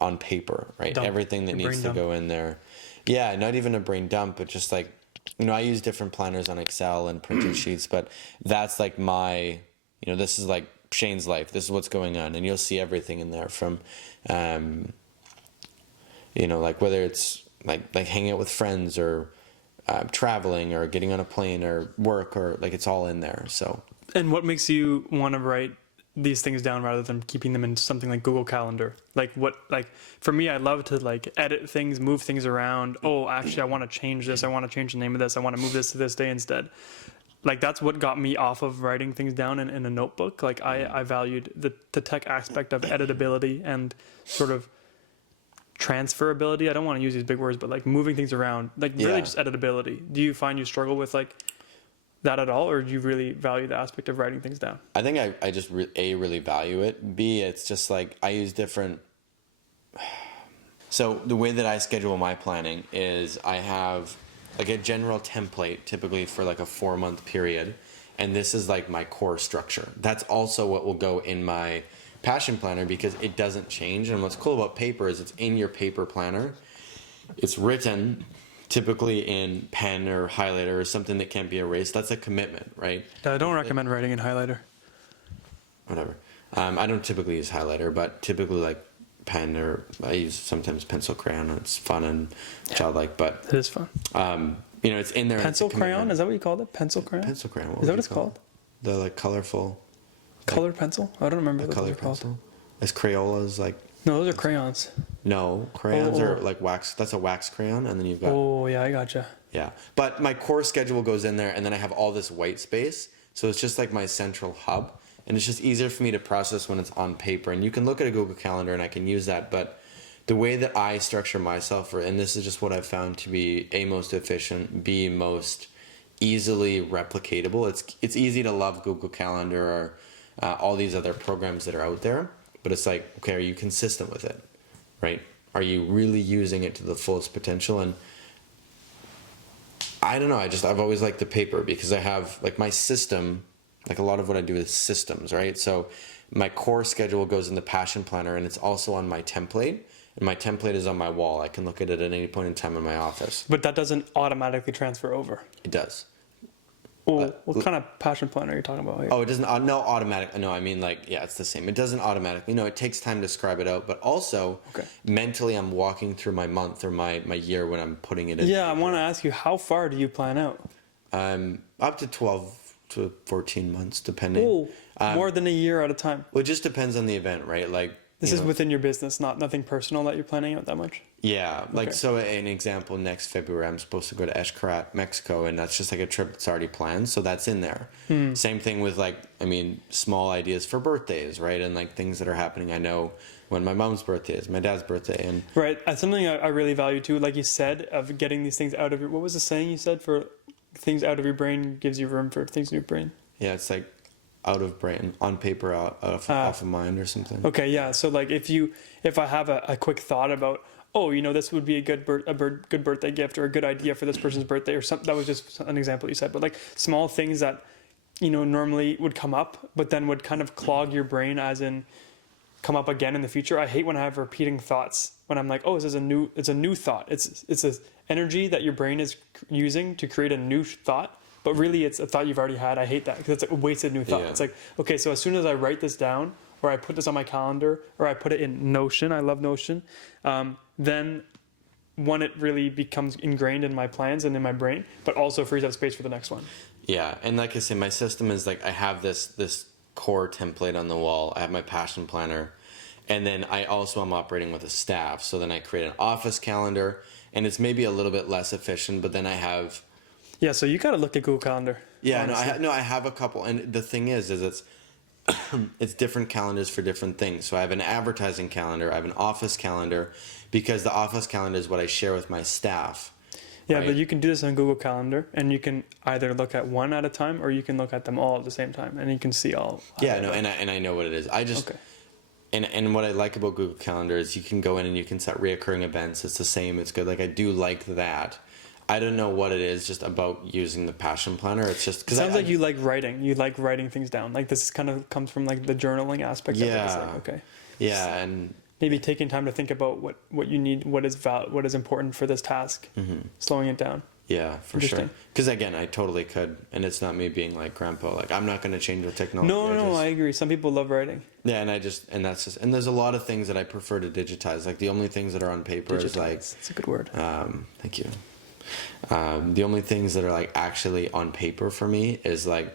on paper, right? Dump. Everything that needs to go in there. Yeah, not even a brain dump, but just like, I use different planners on Excel and printed sheets, but that's like my, this is like Shane's life. This is what's going on. And you'll see everything in there from, like whether it's like hanging out with friends or traveling or getting on a plane or work or like it's all in there. So. And what makes you want to write these things down rather than keeping them in something like Google Calendar? For me, I love to edit things, move things around. Oh, actually, I want to change this. I want to change the name of this. I want to move this to this day instead. That's what got me off of writing things down in a notebook. I valued the tech aspect of editability and sort of transferability. I don't want to use these big words, but moving things around, really just editability. Do you find you struggle with that at all, or do you really value the aspect of writing things down? I think I just really value it. B, it's just I use different. So the way that I schedule my planning is I have a general template typically for a 4-month period, and this is my core structure. That's also what will go in my Passion Planner because it doesn't change. And what's cool about paper is it's in your paper planner. It's written typically in pen or highlighter or something that can't be erased. That's a commitment, right? I don't recommend writing in highlighter. Whatever. I don't typically use highlighter, but typically pen, or I use sometimes pencil crayon. It's fun and childlike, but it is fun. It's in there. Pencil crayon? Is that what you called it? Pencil crayon? Pencil crayon. Is that what it's called? The colorful. Colored pencil? I don't remember what color those are called. pencil. As Crayolas, No, those are crayons. No, crayons are wax. That's a wax crayon, and then you've got. Oh yeah, I gotcha. Yeah, but my core schedule goes in there, and then I have all this white space, so it's just my central hub, and it's just easier for me to process when it's on paper. And you can look at a Google Calendar, and I can use that, but the way that I structure myself, and this is just what I've found to be A, most efficient, B, most easily replicatable. It's easy to love Google Calendar or all these other programs that are out there, but it's okay, are you consistent with it, right? are you really using it to the fullest potential? And I don't know, I've always liked the paper because I have like my system, like a lot of what I do is systems, right? So my core schedule goes in the passion planner, and it's also on my template. And my template is on my wall. I can look at it at any point in time in my office. But that doesn't automatically transfer over. It does. Oh, what kind of passion planner are you talking about here? Oh, it doesn't, no, automatic. No, I mean like, yeah, it's the same. It doesn't automatically, it takes time to scribe it out, but also mentally I'm walking through my month or my year when I'm putting it in. Yeah, I want to ask you, how far do you plan out? Up to 12 to 14 months, depending. Oh, more than a year at a time. Well, it just depends on the event, right? Like, this is within your business, nothing personal that you're planning out that much? Yeah, like, so an example, next February I'm supposed to go to Xcaret, Mexico, and that's just like a trip that's already planned, so that's in there. Same thing with like, small ideas for birthdays, right? And like things that are happening. I know when my mom's birthday is, my dad's birthday, and right. That's something I really value too, like you said, of getting these things out of your, what was the saying you said, for things out of your brain gives you room for things in your brain? Yeah, it's like out of brain, on paper, off of mind or something. Okay, yeah. So like if I have a quick thought about, this would be a good good birthday gift or a good idea for this person's birthday or something, that was just an example you said, but like small things that, normally would come up, but then would kind of clog your brain, as in come up again in the future. I hate when I have repeating thoughts, when I'm like, it's a new thought. It's a energy that your brain is using to create a new thought. But really, it's a thought you've already had. I hate that because it's like a wasted new thought. Yeah. It's like, okay, so as soon as I write this down, or I put this on my calendar, or I put it in Notion, I love Notion, then one, it really becomes ingrained in my plans and in my brain, but also frees up space for the next one. Yeah, and like I say, my system is like, I have this core template on the wall. I have my passion planner, and then I also am operating with a staff. So then I create an office calendar, and it's maybe a little bit less efficient, but then I have... Yeah, so you got to look at Google Calendar. Yeah, I have a couple, and the thing is it's it's different calendars for different things. So I have an advertising calendar, I have an office calendar, because the office calendar is what I share with my staff. Yeah, right? But you can do this on Google Calendar, and you can either look at one at a time, or you can look at them all at the same time, and you can see all. Yeah, no, and I know what it is. I just. Okay. And what I like about Google Calendar is you can go in and you can set reoccurring events. It's the same. It's good. Like, I do like that. I don't know what it is just about using the passion planner. It's just because it sounds like you like writing. You like writing things down. Like, this kind of comes from like the journaling aspect. Yeah. Of it. It's like, okay. Yeah, and maybe taking time to think about what you need, what is important for this task, slowing it down. Yeah, for sure. Because again, I totally could, and it's not me being like grandpa. Like, I'm not going to change the technology. No, I agree. Some people love writing. Yeah, and there's a lot of things that I prefer to digitize. Like, the only things that are on paper is like. It's a good word. Thank you. The only things that are like actually on paper for me is like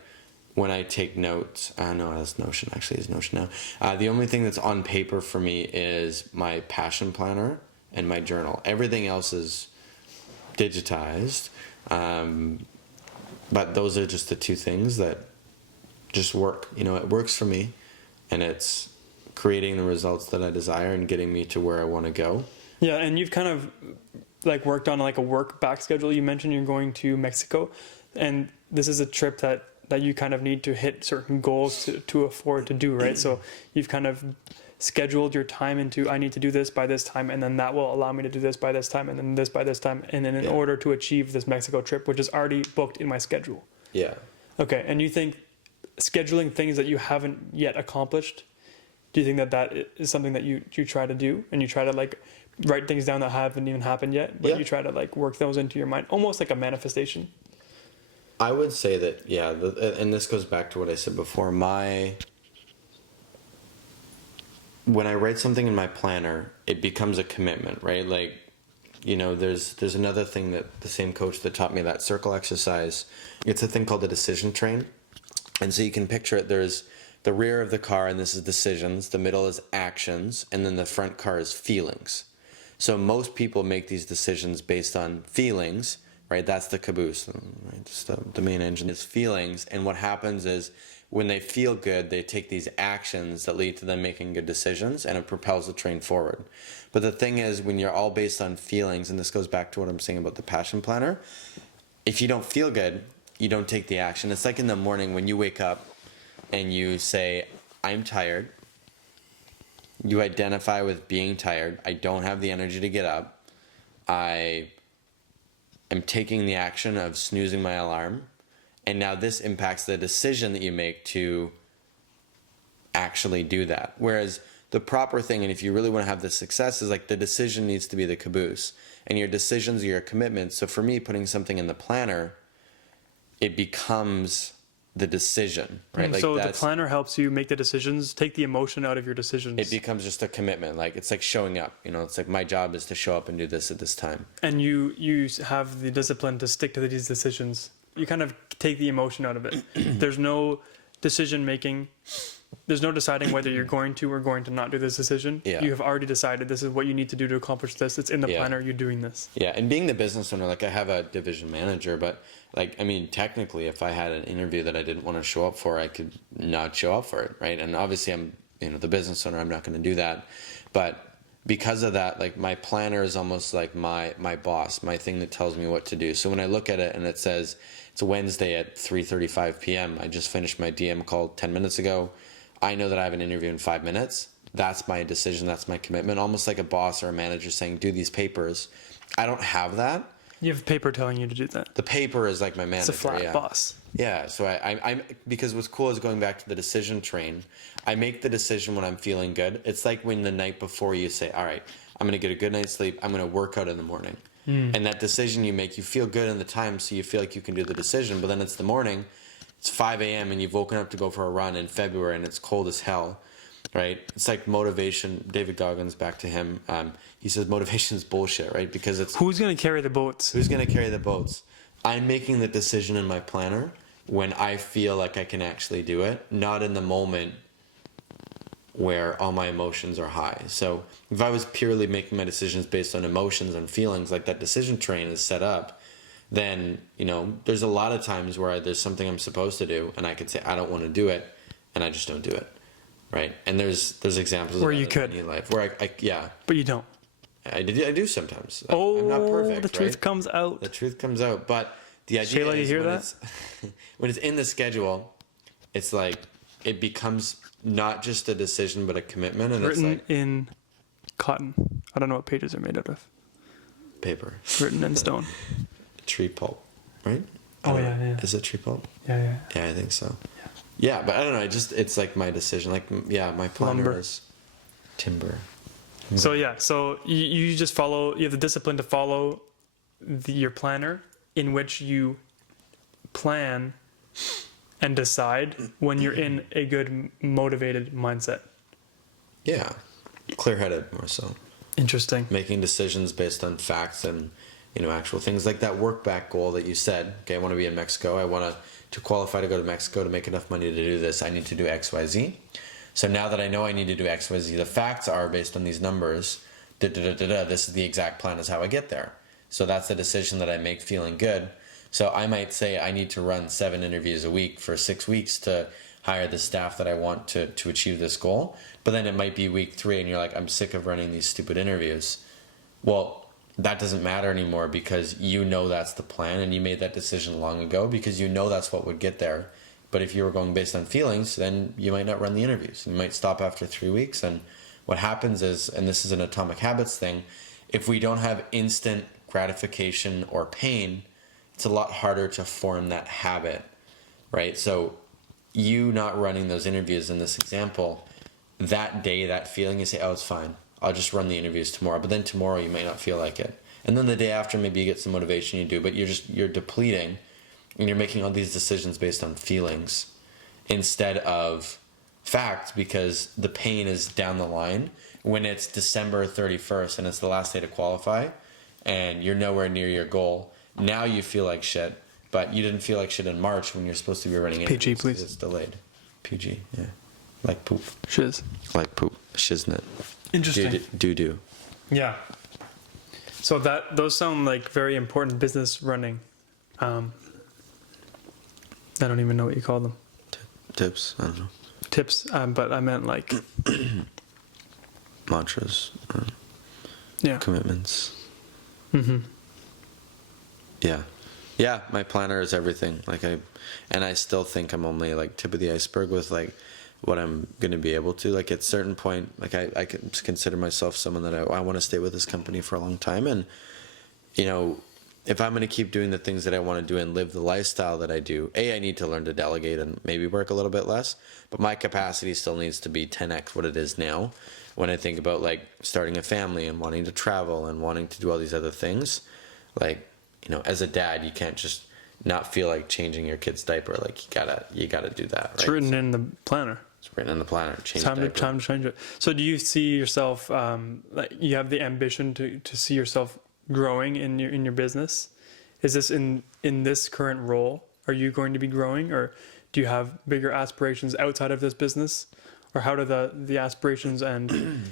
when I take notes. No, that's Notion. Actually, it's Notion now. The only thing that's on paper for me is my passion planner and my journal. Everything else is digitized, but those are just the two things that just work. It works for me, and it's creating the results that I desire and getting me to where I want to go. Yeah, and you've kind of like worked on like a work back schedule. You mentioned you're going to Mexico, and this is a trip that you kind of need to hit certain goals to afford to do, right? So you've kind of scheduled your time into, I need to do this by this time, and then that will allow me to do this by this time, and then this by this time, and then in order to achieve this Mexico trip, which is already booked in my schedule. Yeah. Okay, and you think scheduling things that you haven't yet accomplished, do you think that is something that you try to do, and you try to like write things down that haven't even happened yet, but you try to like work those into your mind, almost like a manifestation? I would say that, yeah, and this goes back to what I said before, when I write something in my planner, it becomes a commitment, right? Like, there's another thing that the same coach that taught me that circle exercise, it's a thing called the decision train. And so you can picture it, there's the rear of the car, and this is decisions, the middle is actions, and then the front car is feelings. So most people make these decisions based on feelings, right? That's the caboose, right? The main engine is feelings, and what happens is, when they feel good, they take these actions that lead to them making good decisions, and it propels the train forward. But the thing is, when you're all based on feelings, and this goes back to what I'm saying about the passion planner, if you don't feel good, you don't take the action. It's like in the morning when you wake up and you say, I'm tired. you identify with being tired. I don't have the energy to get up. I am taking the action of snoozing my alarm. And now this impacts the decision that you make to actually do that. Whereas the proper thing, and if you really want to have the success, is like the decision needs to be the caboose. And your decisions are your commitments. So for me, putting something in the planner, it becomes the decision, right? Like so the planner helps you make the decisions, take the emotion out of your decisions. It becomes just a commitment. Like it's like showing up. You know, it's like my job is to show up and do this at this time. And you have the discipline to stick to these decisions. You kind of take the emotion out of it. There's no decision making. There's no deciding whether you're going to or going to not do this decision. Yeah. You have already decided this is what you need to do to accomplish this. It's in the planner. You're doing this. Yeah, and being the business owner, like I have a division manager, but like, I mean, technically, if I had an interview that I didn't want to show up for, I could not show up for it, right? And obviously, I'm, you know, the business owner, I'm not going to do that. But because of that, like my planner is almost like my boss, my thing that tells me what to do. So when I look at it and it says it's Wednesday at 3:35 p.m., I just finished my DM call 10 minutes ago. I know that I have an interview in 5 minutes. That's my decision. That's my commitment. Almost like a boss or a manager saying, do these papers. I don't have that. You have paper telling you to do that. The paper is like my manager. It's a flat boss. Yeah. So I'm because what's cool is going back to the decision train. I make the decision when I'm feeling good. It's like when the night before you say, all right, I'm going to get a good night's sleep. I'm going to work out in the morning. And that decision you make, you feel good in the time. So you feel like you can do the decision, but then it's the morning. It's 5 a.m. and you've woken up to go for a run in February and it's cold as hell, right? It's like motivation. David Goggins, back to him. He says motivation is bullshit, right? Because it's Who's going to carry the boats? who's going to carry the boats. I'm making the decision in my planner when I feel like I can actually do it, not in the moment where all my emotions are high. So if I was purely making my decisions based on emotions and feelings, like that decision train is set up, then, you know, there's a lot of times where there's something I'm supposed to do and I could say, I don't want to do it. And I just don't do it. Right. And there's examples Where of you that could. in your life where I yeah. But you don't. I do sometimes. Oh, I'm not perfect, the truth right? comes out. The truth comes out. But the idea Shayla, you is hear when that? it's when it's in the schedule, it's like it becomes not just a decision but a commitment, and Written it's like in cotton. I don't know what pages are made out of. paper, Written in stone. tree pulp, right? I Oh, don't yeah, know. yeah. Is it tree pulp? Yeah. Yeah, I think so. Yeah, but I don't know. It's like my decision. Like, yeah, my planner Lumber. is timber. So so you just follow. You have the discipline to follow your planner, in which you plan and decide when you're in a good motivated mindset. Yeah, clear-headed more so. Interesting. Making decisions based on facts and, you know, actual things like that work back goal that you said. Okay, I want to be in Mexico. I want to qualify to go to Mexico to make enough money to do this. I need to do XYZ. So now that I know I need to do XYZ, the facts are based on these numbers. This is the exact plan is how I get there. So that's the decision that I make feeling good. So I might say I need to run 7 interviews a week for 6 weeks to hire the staff that I want to achieve this goal. But then it might be week 3 and you're like, I'm sick of running these stupid interviews. Well, that doesn't matter anymore because you know that's the plan and you made that decision long ago because you know that's what would get there. But if you were going based on feelings, then you might not run the interviews. You might stop after 3 weeks. And what happens is, and this is an Atomic Habits thing, if we don't have instant gratification or pain, it's a lot harder to form that habit, right? So you not running those interviews in this example, that day, that feeling, you say, oh, it's fine. I'll just run the interviews tomorrow. But then tomorrow you might not feel like it. And then the day after, maybe you get some motivation, you do, but you're depleting and you're making all these decisions based on feelings instead of fact, because the pain is down the line when it's December 31st and it's the last day to qualify and you're nowhere near your goal. Now you feel like shit, but you didn't feel like shit in March when you're supposed to be running it. PG, please. It's delayed. PG, yeah. Like poop. Shiz. Like poop. Shiznit. Interesting. Doo-doo. Yeah. So those sound like very important business running. I don't even know what you call them. Tips? I don't know. Tips, but I meant like Mantras. yeah. Commitments. Mm-hmm. Yeah, my planner is everything. And I still think I'm only like tip of the iceberg with like what I'm going to be able to. Like at a certain point, like I can consider myself someone that I want to stay with this company for a long time. And, you know, if I'm going to keep doing the things that I want to do and live the lifestyle that I do, I need to learn to delegate and maybe work a little bit less, but my capacity still needs to be 10x what it is now. When I think about like starting a family and wanting to travel and wanting to do all these other things, like, you know, as a dad, you can't just not feel like changing your kid's diaper. Like you gotta do that. Right? It's written in the planner. It's written in the planner. Change Time diaper. to change it. So do you see yourself, like you have the ambition to see yourself growing in your business? Is this in this current role? Are you going to be growing, or do you have bigger aspirations outside of this business? Or how do the aspirations and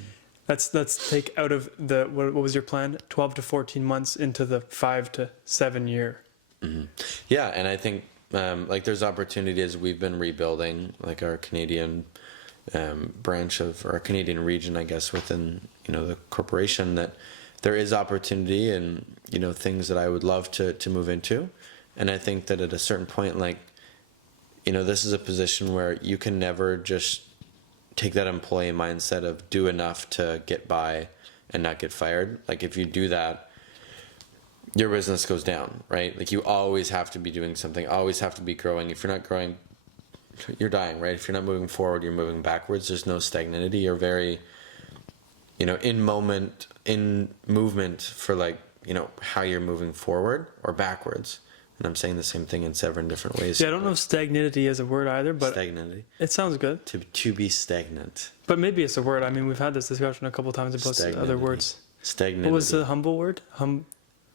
let's take out of the what was your plan, 12 to 14 months into the 5 to 7 year? Mm-hmm. Yeah, and I think like there's opportunities. We've been rebuilding like our Canadian branch of our Canadian region, I guess, within, you know, the corporation, that there is opportunity and, you know, things that I would love to move into. And I think that at a certain point, like, you know, this is a position where you can never just take that employee mindset of do enough to get by and not get fired. Like if you do that, your business goes down, right? Like you always have to be doing something, always have to be growing. If you're not growing, you're dying, right? If you're not moving forward, you're moving backwards. There's no stagnancy. You're very, you know, in movement for like, you know, how you're moving forward or backwards. And I'm saying the same thing in 7 different ways. Yeah, I don't know if stagnancy is a word either, but stagnancy. It sounds good. To be stagnant. But maybe it's a word. I mean, we've had this discussion a couple of times about other words. Stagnant. What was the humble word?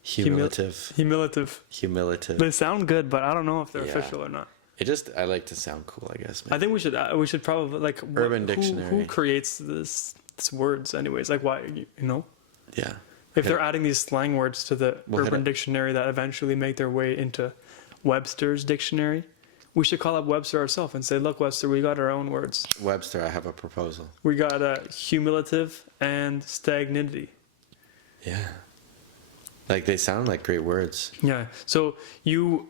Humiliative. Humiliative. They sound good, but I don't know if they're official or not. I like to sound cool, I guess. Maybe. I think we should probably like Urban Dictionary. Who creates this words anyways? Like why, you know? Yeah. If they're adding these slang words to the Urban Dictionary that eventually make their way into Webster's dictionary, we should call up Webster ourselves and say, look, Webster, we got our own words. Webster, I have a proposal. We got humiliative and stagnancy. Yeah. Like they sound like great words. Yeah. So you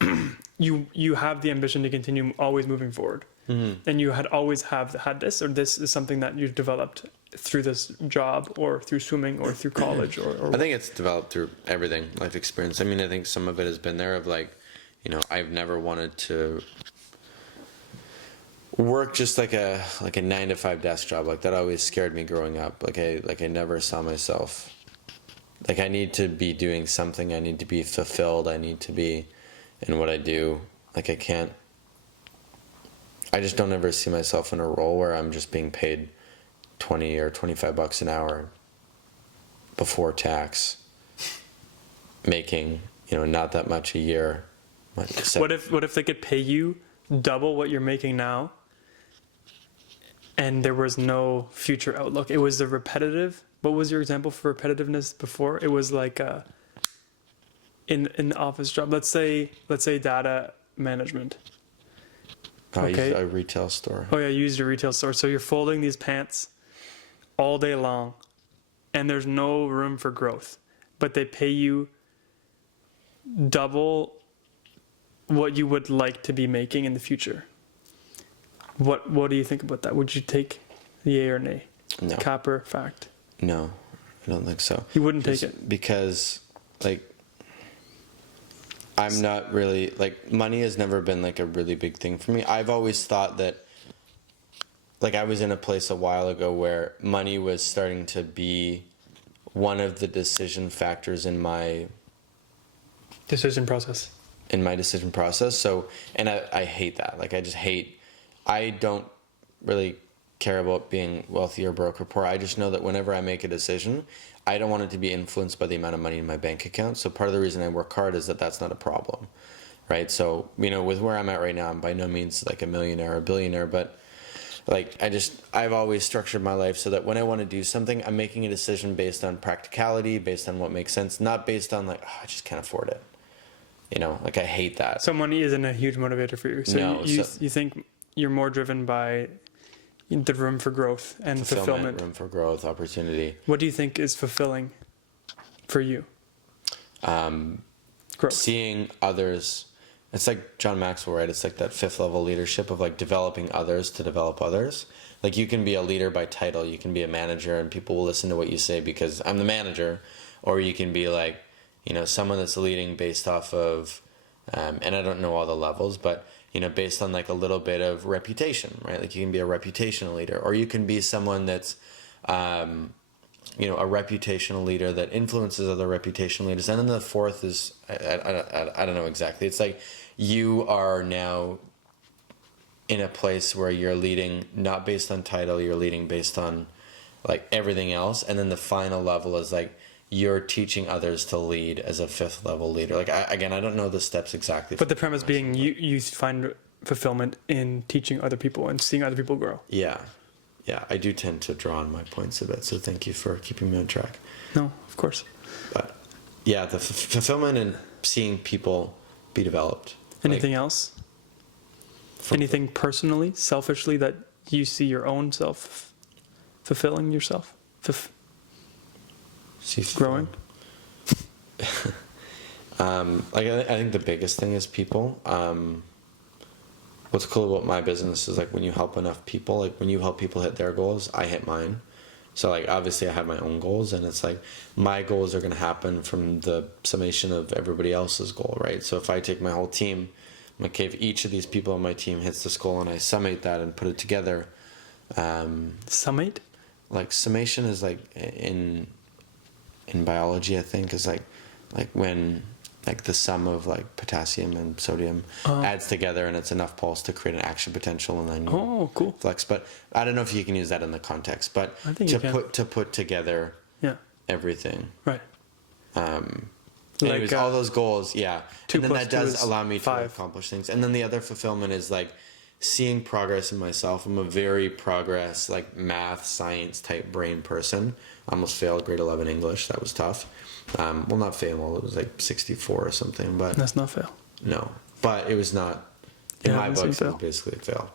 have the ambition to continue always moving forward. Mm-hmm. And you always had this, or this is something that you've developed through this job or through swimming or through college or I think it's developed through everything, life experience. I mean, I think some of it has been there of like, you know, I've never wanted to work just like a 9-to-5 desk job. Like that always scared me growing up. Like I never saw myself. Like I need to be doing something. I need to be fulfilled. I need to be in what I do. Like I just don't ever see myself in a role where I'm just being paid $20 or $25 an hour before tax, making, you know, not that much a year. What if they could pay you double what you're making now and there was no future outlook? It was the repetitive. What was your example for repetitiveness before? It was like in the office job. Let's say data management. I used a retail store. Oh yeah, you used a retail store. So you're folding these pants all day long and there's no room for growth, but they pay you double what you would like to be making in the future. What do you think about that? Would you take yay or nay? No. Cap or fact? No, I don't think so. You wouldn't take it? Because, like, I'm not really, like, money has never been, like, a really big thing for me. I've always thought that, like, I was in a place a while ago where money was starting to be one of the decision factors in my decision process. So, and I hate that. Like, I don't really care about being wealthy or broke or poor. I just know that whenever I make a decision, I don't want it to be influenced by the amount of money in my bank account. So part of the reason I work hard is that that's not a problem, right? So, you know, with where I'm at right now, I'm by no means like a millionaire or a billionaire, but like I've always structured my life so that when I want to do something, I'm making a decision based on practicality, based on what makes sense, not based on like, oh, I just can't afford it. You know, like I hate that. So money isn't a huge motivator for you. So no, you think you're more driven by the room for growth and fulfillment. Room for growth, opportunity. What do you think is fulfilling for you? Growth. Seeing others it's like John Maxwell, right? It's like that fifth level leadership of like developing others to develop others. Like you can be a leader by title, you can be a manager and people will listen to what you say because I'm the manager, or you can be like, you know, someone that's leading based off of, and I don't know all the levels, but you know, based on like a little bit of reputation, right? Like you can be a reputational leader, or you can be someone that's, you know, a reputational leader that influences other reputational leaders. And then the fourth is, I don't know exactly. It's like you are now in a place where you're leading not based on title, you're leading based on like everything else. And then the final level is like you're teaching others to lead as a fifth level leader. Like I don't know the steps exactly. But the premise being you find fulfillment in teaching other people and seeing other people grow. Yeah. Yeah, I do tend to draw on my points a bit, so thank you for keeping me on track. No, of course. But yeah, the fulfillment in seeing people be developed. Anything else? Anything personally, selfishly, that you see your own self fulfilling yourself? Growing? Like I think the biggest thing is people. What's cool about my business is like when you help enough people, like when you help people hit their goals, I hit mine. So like obviously I have my own goals, and it's like my goals are going to happen from the summation of everybody else's goal, right? So if I take my whole team, I'm like, okay, if each of these people on my team hits this goal and I summate that and put it together. Summate? Like summation is like in biology, I think, is like when like the sum of like potassium and sodium adds together and it's enough pulse to create an action potential, and then you cool. flex. But I don't know if you can use that in the context, but I think to put together everything. Right. Anyways, all those goals, yeah. And then that does allow me to 5. accomplish things. And then the other fulfillment is like seeing progress in myself. I'm a very progress, like math, science type brain person. I almost failed grade 11 English. That was tough. Well, not fail. It was like 64 or something. But that's not fail. No, but it was not. In my books, it was basically a fail.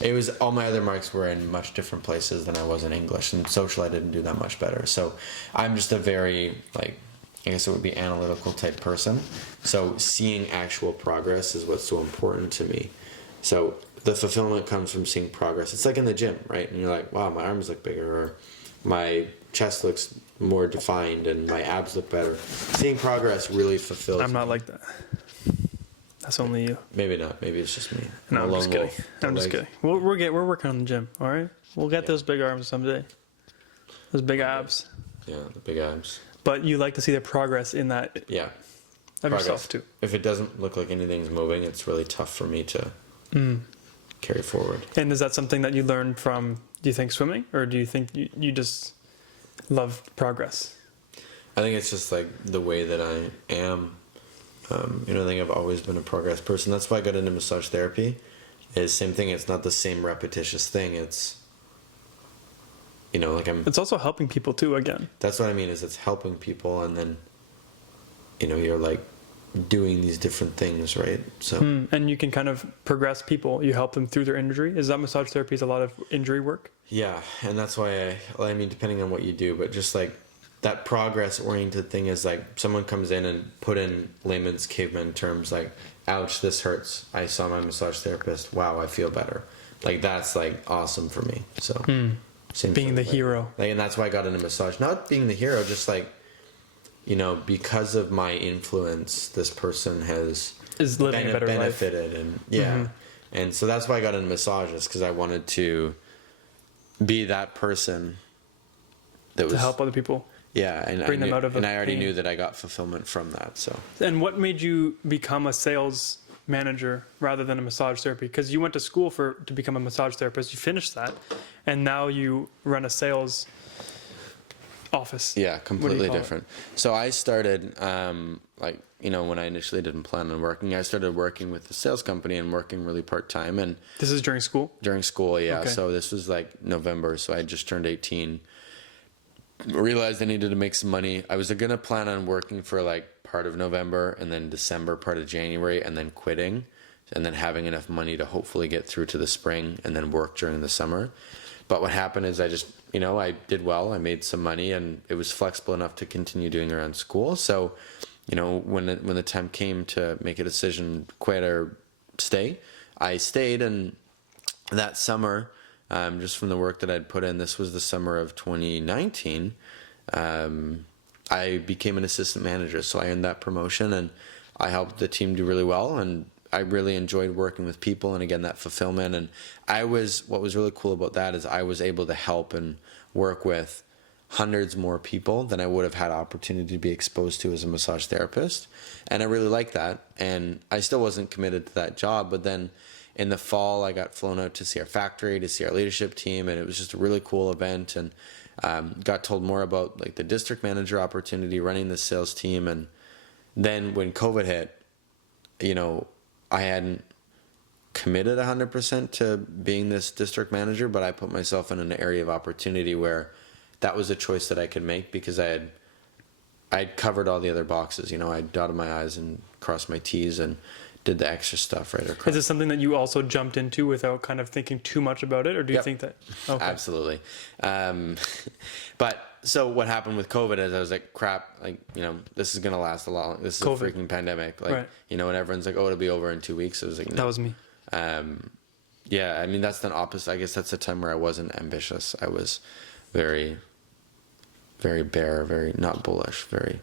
It was all my other marks were in much different places than I was in English, and social I didn't do that much better. So I'm just a very like, I guess it would be analytical type person. So seeing actual progress is what's so important to me. So the fulfillment comes from seeing progress. It's like in the gym, right? And you're like, wow, my arms look bigger, or my chest looks more defined and my abs look better. Seeing progress really fulfills I'm not like that. That's only you. Maybe not. Maybe it's just me. No, I'm just kidding. I'm just kidding. We're working on the gym, all right? We'll get those big arms someday. Those big abs. Yeah, the big abs. But you like to see the progress in that. Yeah. Of yourself too. If it doesn't look like anything's moving, it's really tough for me to carry forward. And is that something that you learned from, do you think, swimming? Or do you think you just love progress? I think it's just like the way that I am. I think I've always been a progress person. That's why I got into massage therapy. Is same thing. It's not the same repetitious thing. It's, It's also helping people too. Again. That's what I mean. Is it's helping people, and then, you're like doing these different things, right? So. And you can kind of progress people. You help them through their injury. Is that massage therapy is a lot of injury work? Yeah, and that's why depending on what you do, but just like. That progress-oriented thing is like someone comes in and put in layman's caveman terms like, ouch, this hurts. I saw my massage therapist. Wow, I feel better. Like, that's like awesome for me. So, same being the hero. Like, and that's why I got into massage. Not being the hero, just like, because of my influence, this person is living a better benefited life. And and so that's why I got into massages, because I wanted to be that person that was to help other people. Yeah, and bring them out of and I already pain. knew that I got fulfillment from that. So. And what made you become a sales manager rather than a massage therapy? Because you went to school to become a massage therapist. You finished that, and now you run a sales office. Yeah, completely different. So I started when I initially didn't plan on working, I started working with the sales company and working really part-time. And this is during school? During school, yeah. Okay. So this was like November, so I just turned 18. Realized I needed to make some money. I was going to plan on working for like part of November and then December, part of January, and then quitting and then having enough money to hopefully get through to the spring and then work during the summer. But what happened is I just, I did well. I made some money and it was flexible enough to continue doing around school. So when the time came to make a decision, quit or stay, I stayed. And that summer, just from the work that I'd put in, this was the summer of 2019, I became an assistant manager. So I earned that promotion, and I helped the team do really well. And I really enjoyed working with people, and again, that fulfillment. And what was really cool about that is I was able to help and work with hundreds more people than I would have had opportunity to be exposed to as a massage therapist. And I really liked that. And I still wasn't committed to that job, but then in the fall, I got flown out to see our factory, to see our leadership team, and it was just a really cool event. And got told more about like the district manager opportunity, running the sales team. And then when COVID hit, I hadn't committed 100% to being this district manager, but I put myself in an area of opportunity where that was a choice that I could make, because I'd covered all the other boxes. I dotted my I's and crossed my T's and did the extra stuff right across. Is this something that you also jumped into without kind of thinking too much about it, or do you think that? Okay. Absolutely. But so what happened with COVID is I was like, crap, like, this is going to last a lot. This is COVID. a freaking pandemic. Like, Right. and everyone's like, oh, it'll be over in 2 weeks. It was like, no. That was me. Yeah, I mean, that's the opposite. I guess that's the time where I wasn't ambitious. I was very, very bare, very not bullish, very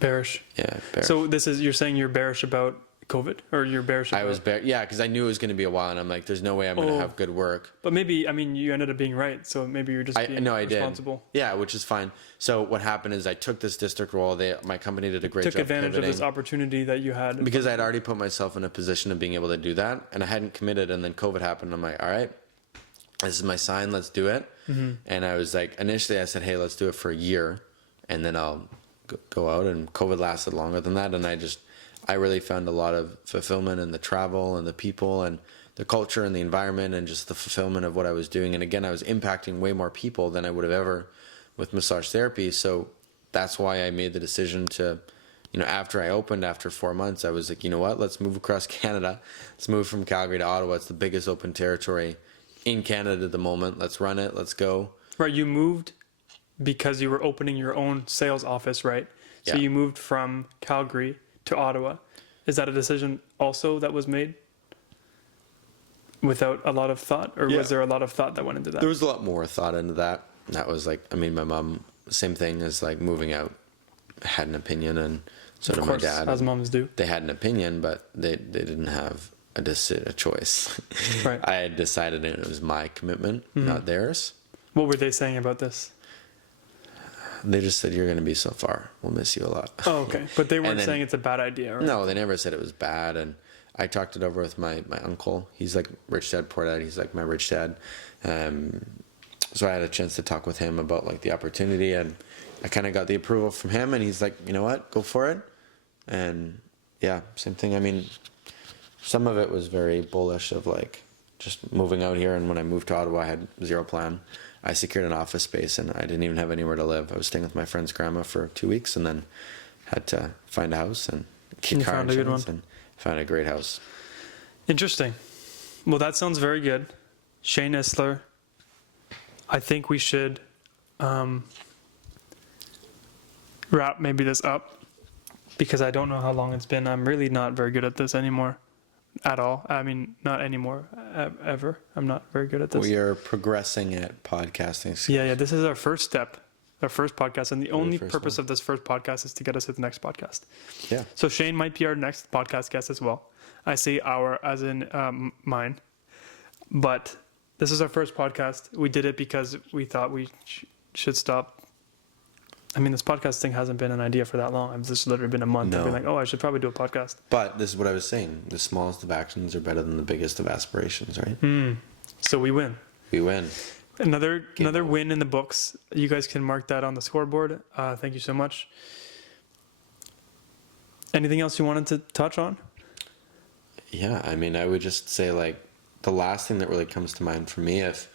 Bearish. Yeah, bearish. So you're saying you're bearish about COVID, or you're bearish about... I was bearish, yeah, because I knew it was going to be a while, and I'm like, there's no way I'm going to have good work. But maybe, I mean, you ended up being right, so maybe you're just being responsible. Did. Yeah, which is fine. So what happened is I took this district role. My company did a great job Took advantage pivoting, of this opportunity that you had. because I'd already put myself in a position of being able to do that, and I hadn't committed, and then COVID happened. I'm like, all right, this is my sign, let's do it. Mm-hmm. And I was like, initially I said, hey, let's do it for a year, and then I'll go out, and COVID lasted longer than that, and I really found a lot of fulfillment in the travel and the people and the culture and the environment and just the fulfillment of what I was doing. And again, I was impacting way more people than I would have ever with massage therapy. So that's why I made the decision to, after I opened, after 4 months, I was like, you know what, let's move across Canada. Let's move from Calgary to Ottawa. It's the biggest open territory in Canada at the moment. Let's run it. Let's go. Right. You moved because you were opening your own sales office, right? So Yeah. you moved from Calgary to Ottawa. Is that a decision also that was made without a lot of thought, or was there a lot of thought that went into that? There was a lot more thought into that. That was like, I mean, my mom, same thing as like moving out, had an opinion, and so did my dad. As moms do. They had an opinion, but they didn't have a choice. Right. I had decided it was my commitment, not theirs. What were they saying about this? They just said, you're going to be so far. We'll miss you a lot. Oh, okay. But they weren't saying it's a bad idea, right? No, they never said it was bad. And I talked it over with my uncle. He's like rich dad, poor dad. He's like my rich dad. So I had a chance to talk with him about like the opportunity, and I kind of got the approval from him, and he's like, you know what, go for it. And yeah, same thing. I mean, some of it was very bullish of like just moving out here. And when I moved to Ottawa, I had zero plan. I secured an office space, and I didn't even have anywhere to live. I was staying with my friend's grandma for 2 weeks, and then had to find a house and get car insurance, and found a great house. Interesting. Well, that sounds very good. Shane Issler, I think we should wrap maybe this up, because I don't know how long it's been. I'm really not very good at this anymore. At all. I mean, not anymore, ever. I'm not very good at this. We are progressing at podcasting skills. Yeah. This is our first step, our first podcast. And the only purpose of this first podcast is to get us to the next podcast. Yeah. So Shane might be our next podcast guest as well. I say our as in mine. But this is our first podcast. We did it because we thought we should stop. I mean, this podcast thing hasn't been an idea for that long. It's just literally been a month. I've been like, I should probably do a podcast. But this is what I was saying. The smallest of actions are better than the biggest of aspirations, right? So we win. We win. Another win in the books. You guys can mark that on the scoreboard. Thank you so much. Anything else you wanted to touch on? Yeah, I mean, I would just say like the last thing that really comes to mind for me, if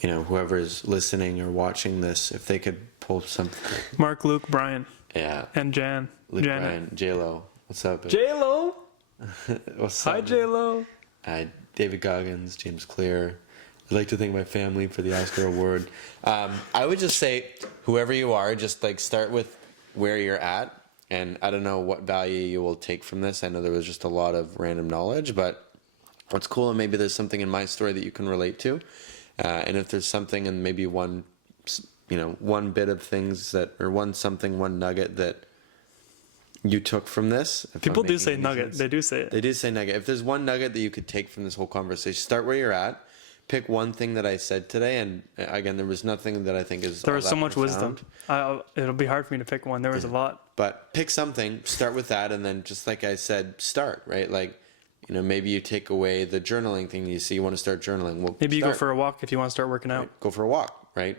whoever's listening or watching this, if they could pull something. Mark, Luke, Brian. Yeah. And Jan. Luke, Janet. Brian, J-Lo. What's up? J-Lo. What's Hi, up? J-Lo. David Goggins, James Clear. I'd like to thank my family for the Oscar award. I would just say, whoever you are, just like start with where you're at And I don't know what value you will take from this. I know there was just a lot of random knowledge, but what's cool, and maybe there's something in my story that you can relate to. And if there's something and maybe one bit of things one nugget that you took from this. People do say nugget. They do say it. They do say nugget. If there's one nugget that you could take from this whole conversation, start where you're at. Pick one thing that I said today, and again, there was nothing that I think is. There was so much wisdom. It'll be hard for me to pick one. There was a lot. But pick something. Start with that, and then just like I said, start right. Like, maybe you take away the journaling thing. You want to start journaling. Well, maybe you go for a walk if you want to start working out. Right? Go for a walk. Right.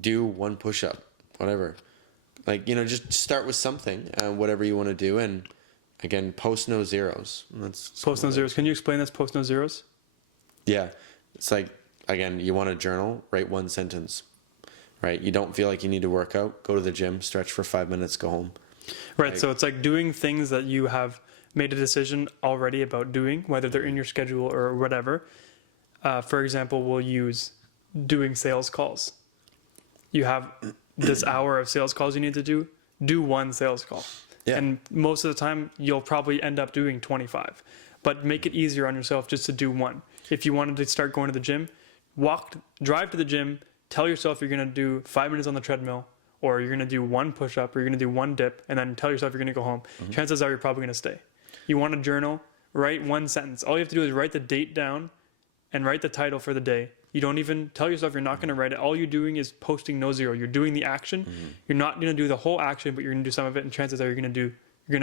Do one push-up. Whatever. Like, just start with something. Whatever you want to do, and again, post no zeros. Post no zeros. Can you explain this? Post no zeros. Yeah. It's like, again, you want to journal, write one sentence, right? You don't feel like you need to work out, go to the gym, stretch for 5 minutes, go home. Right. So it's like doing things that you have made a decision already about doing, whether they're in your schedule or whatever. For example, we'll use doing sales calls. You have this hour of sales calls you need to do one sales call. Yeah. And most of the time, you'll probably end up doing 25. But make it easier on yourself just to do one. If you wanted to start going to the gym, drive to the gym, tell yourself you're going to do 5 minutes on the treadmill, or you're going to do one push-up, or you're going to do one dip, and then tell yourself you're going to go home. Mm-hmm. Chances are you're probably going to stay. You want to journal, write one sentence. All you have to do is write the date down and write the title for the day. You don't even tell yourself you're not going to write it. All you're doing is posting no zero. You're doing the action. Mm-hmm. You're not going to do the whole action, but you're going to do some of it, and chances are you're going to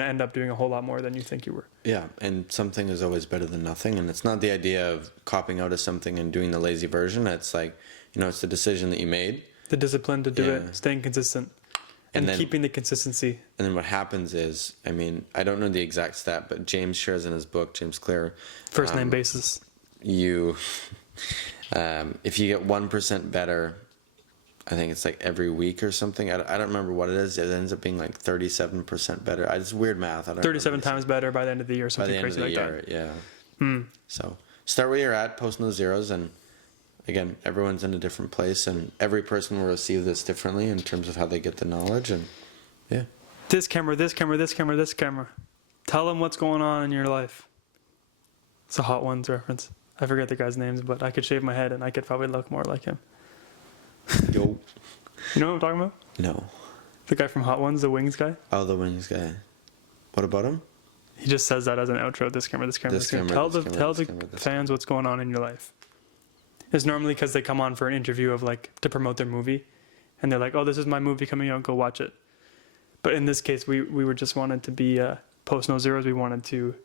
end up doing a whole lot more than you think you were. Yeah, and something is always better than nothing. And it's not the idea of copping out of something and doing the lazy version. It's like, it's the decision that you made. The discipline to do it, staying consistent, and then, keeping the consistency. And then what happens is, I don't know the exact stat, but James shares in his book, James Clear. First name basis. If you get 1% better, I think it's like every week or something. I don't remember what it is. It ends up being like 37% better. It's weird math. 37 times better by the end of the year, something crazy like that. Yeah. So start where you're at, post no zeros, and again, everyone's in a different place, and every person will receive this differently in terms of how they get the knowledge, and yeah. This camera, this camera, this camera, this camera. Tell them what's going on in your life. It's a Hot Ones reference. I forget the guy's names, but I could shave my head and I could probably look more like him. Yo. You know what I'm talking about? No. The guy from Hot Ones, the Wings guy? Oh, the Wings guy. What about him? He just says that as an outro. This camera, this camera, this camera. Tell the fans what's going on in your life. It's normally because they come on for an interview of to promote their movie. And they're like, oh, this is my movie coming out, go watch it. But in this case, we were just wanted to be post no zeros. We wanted to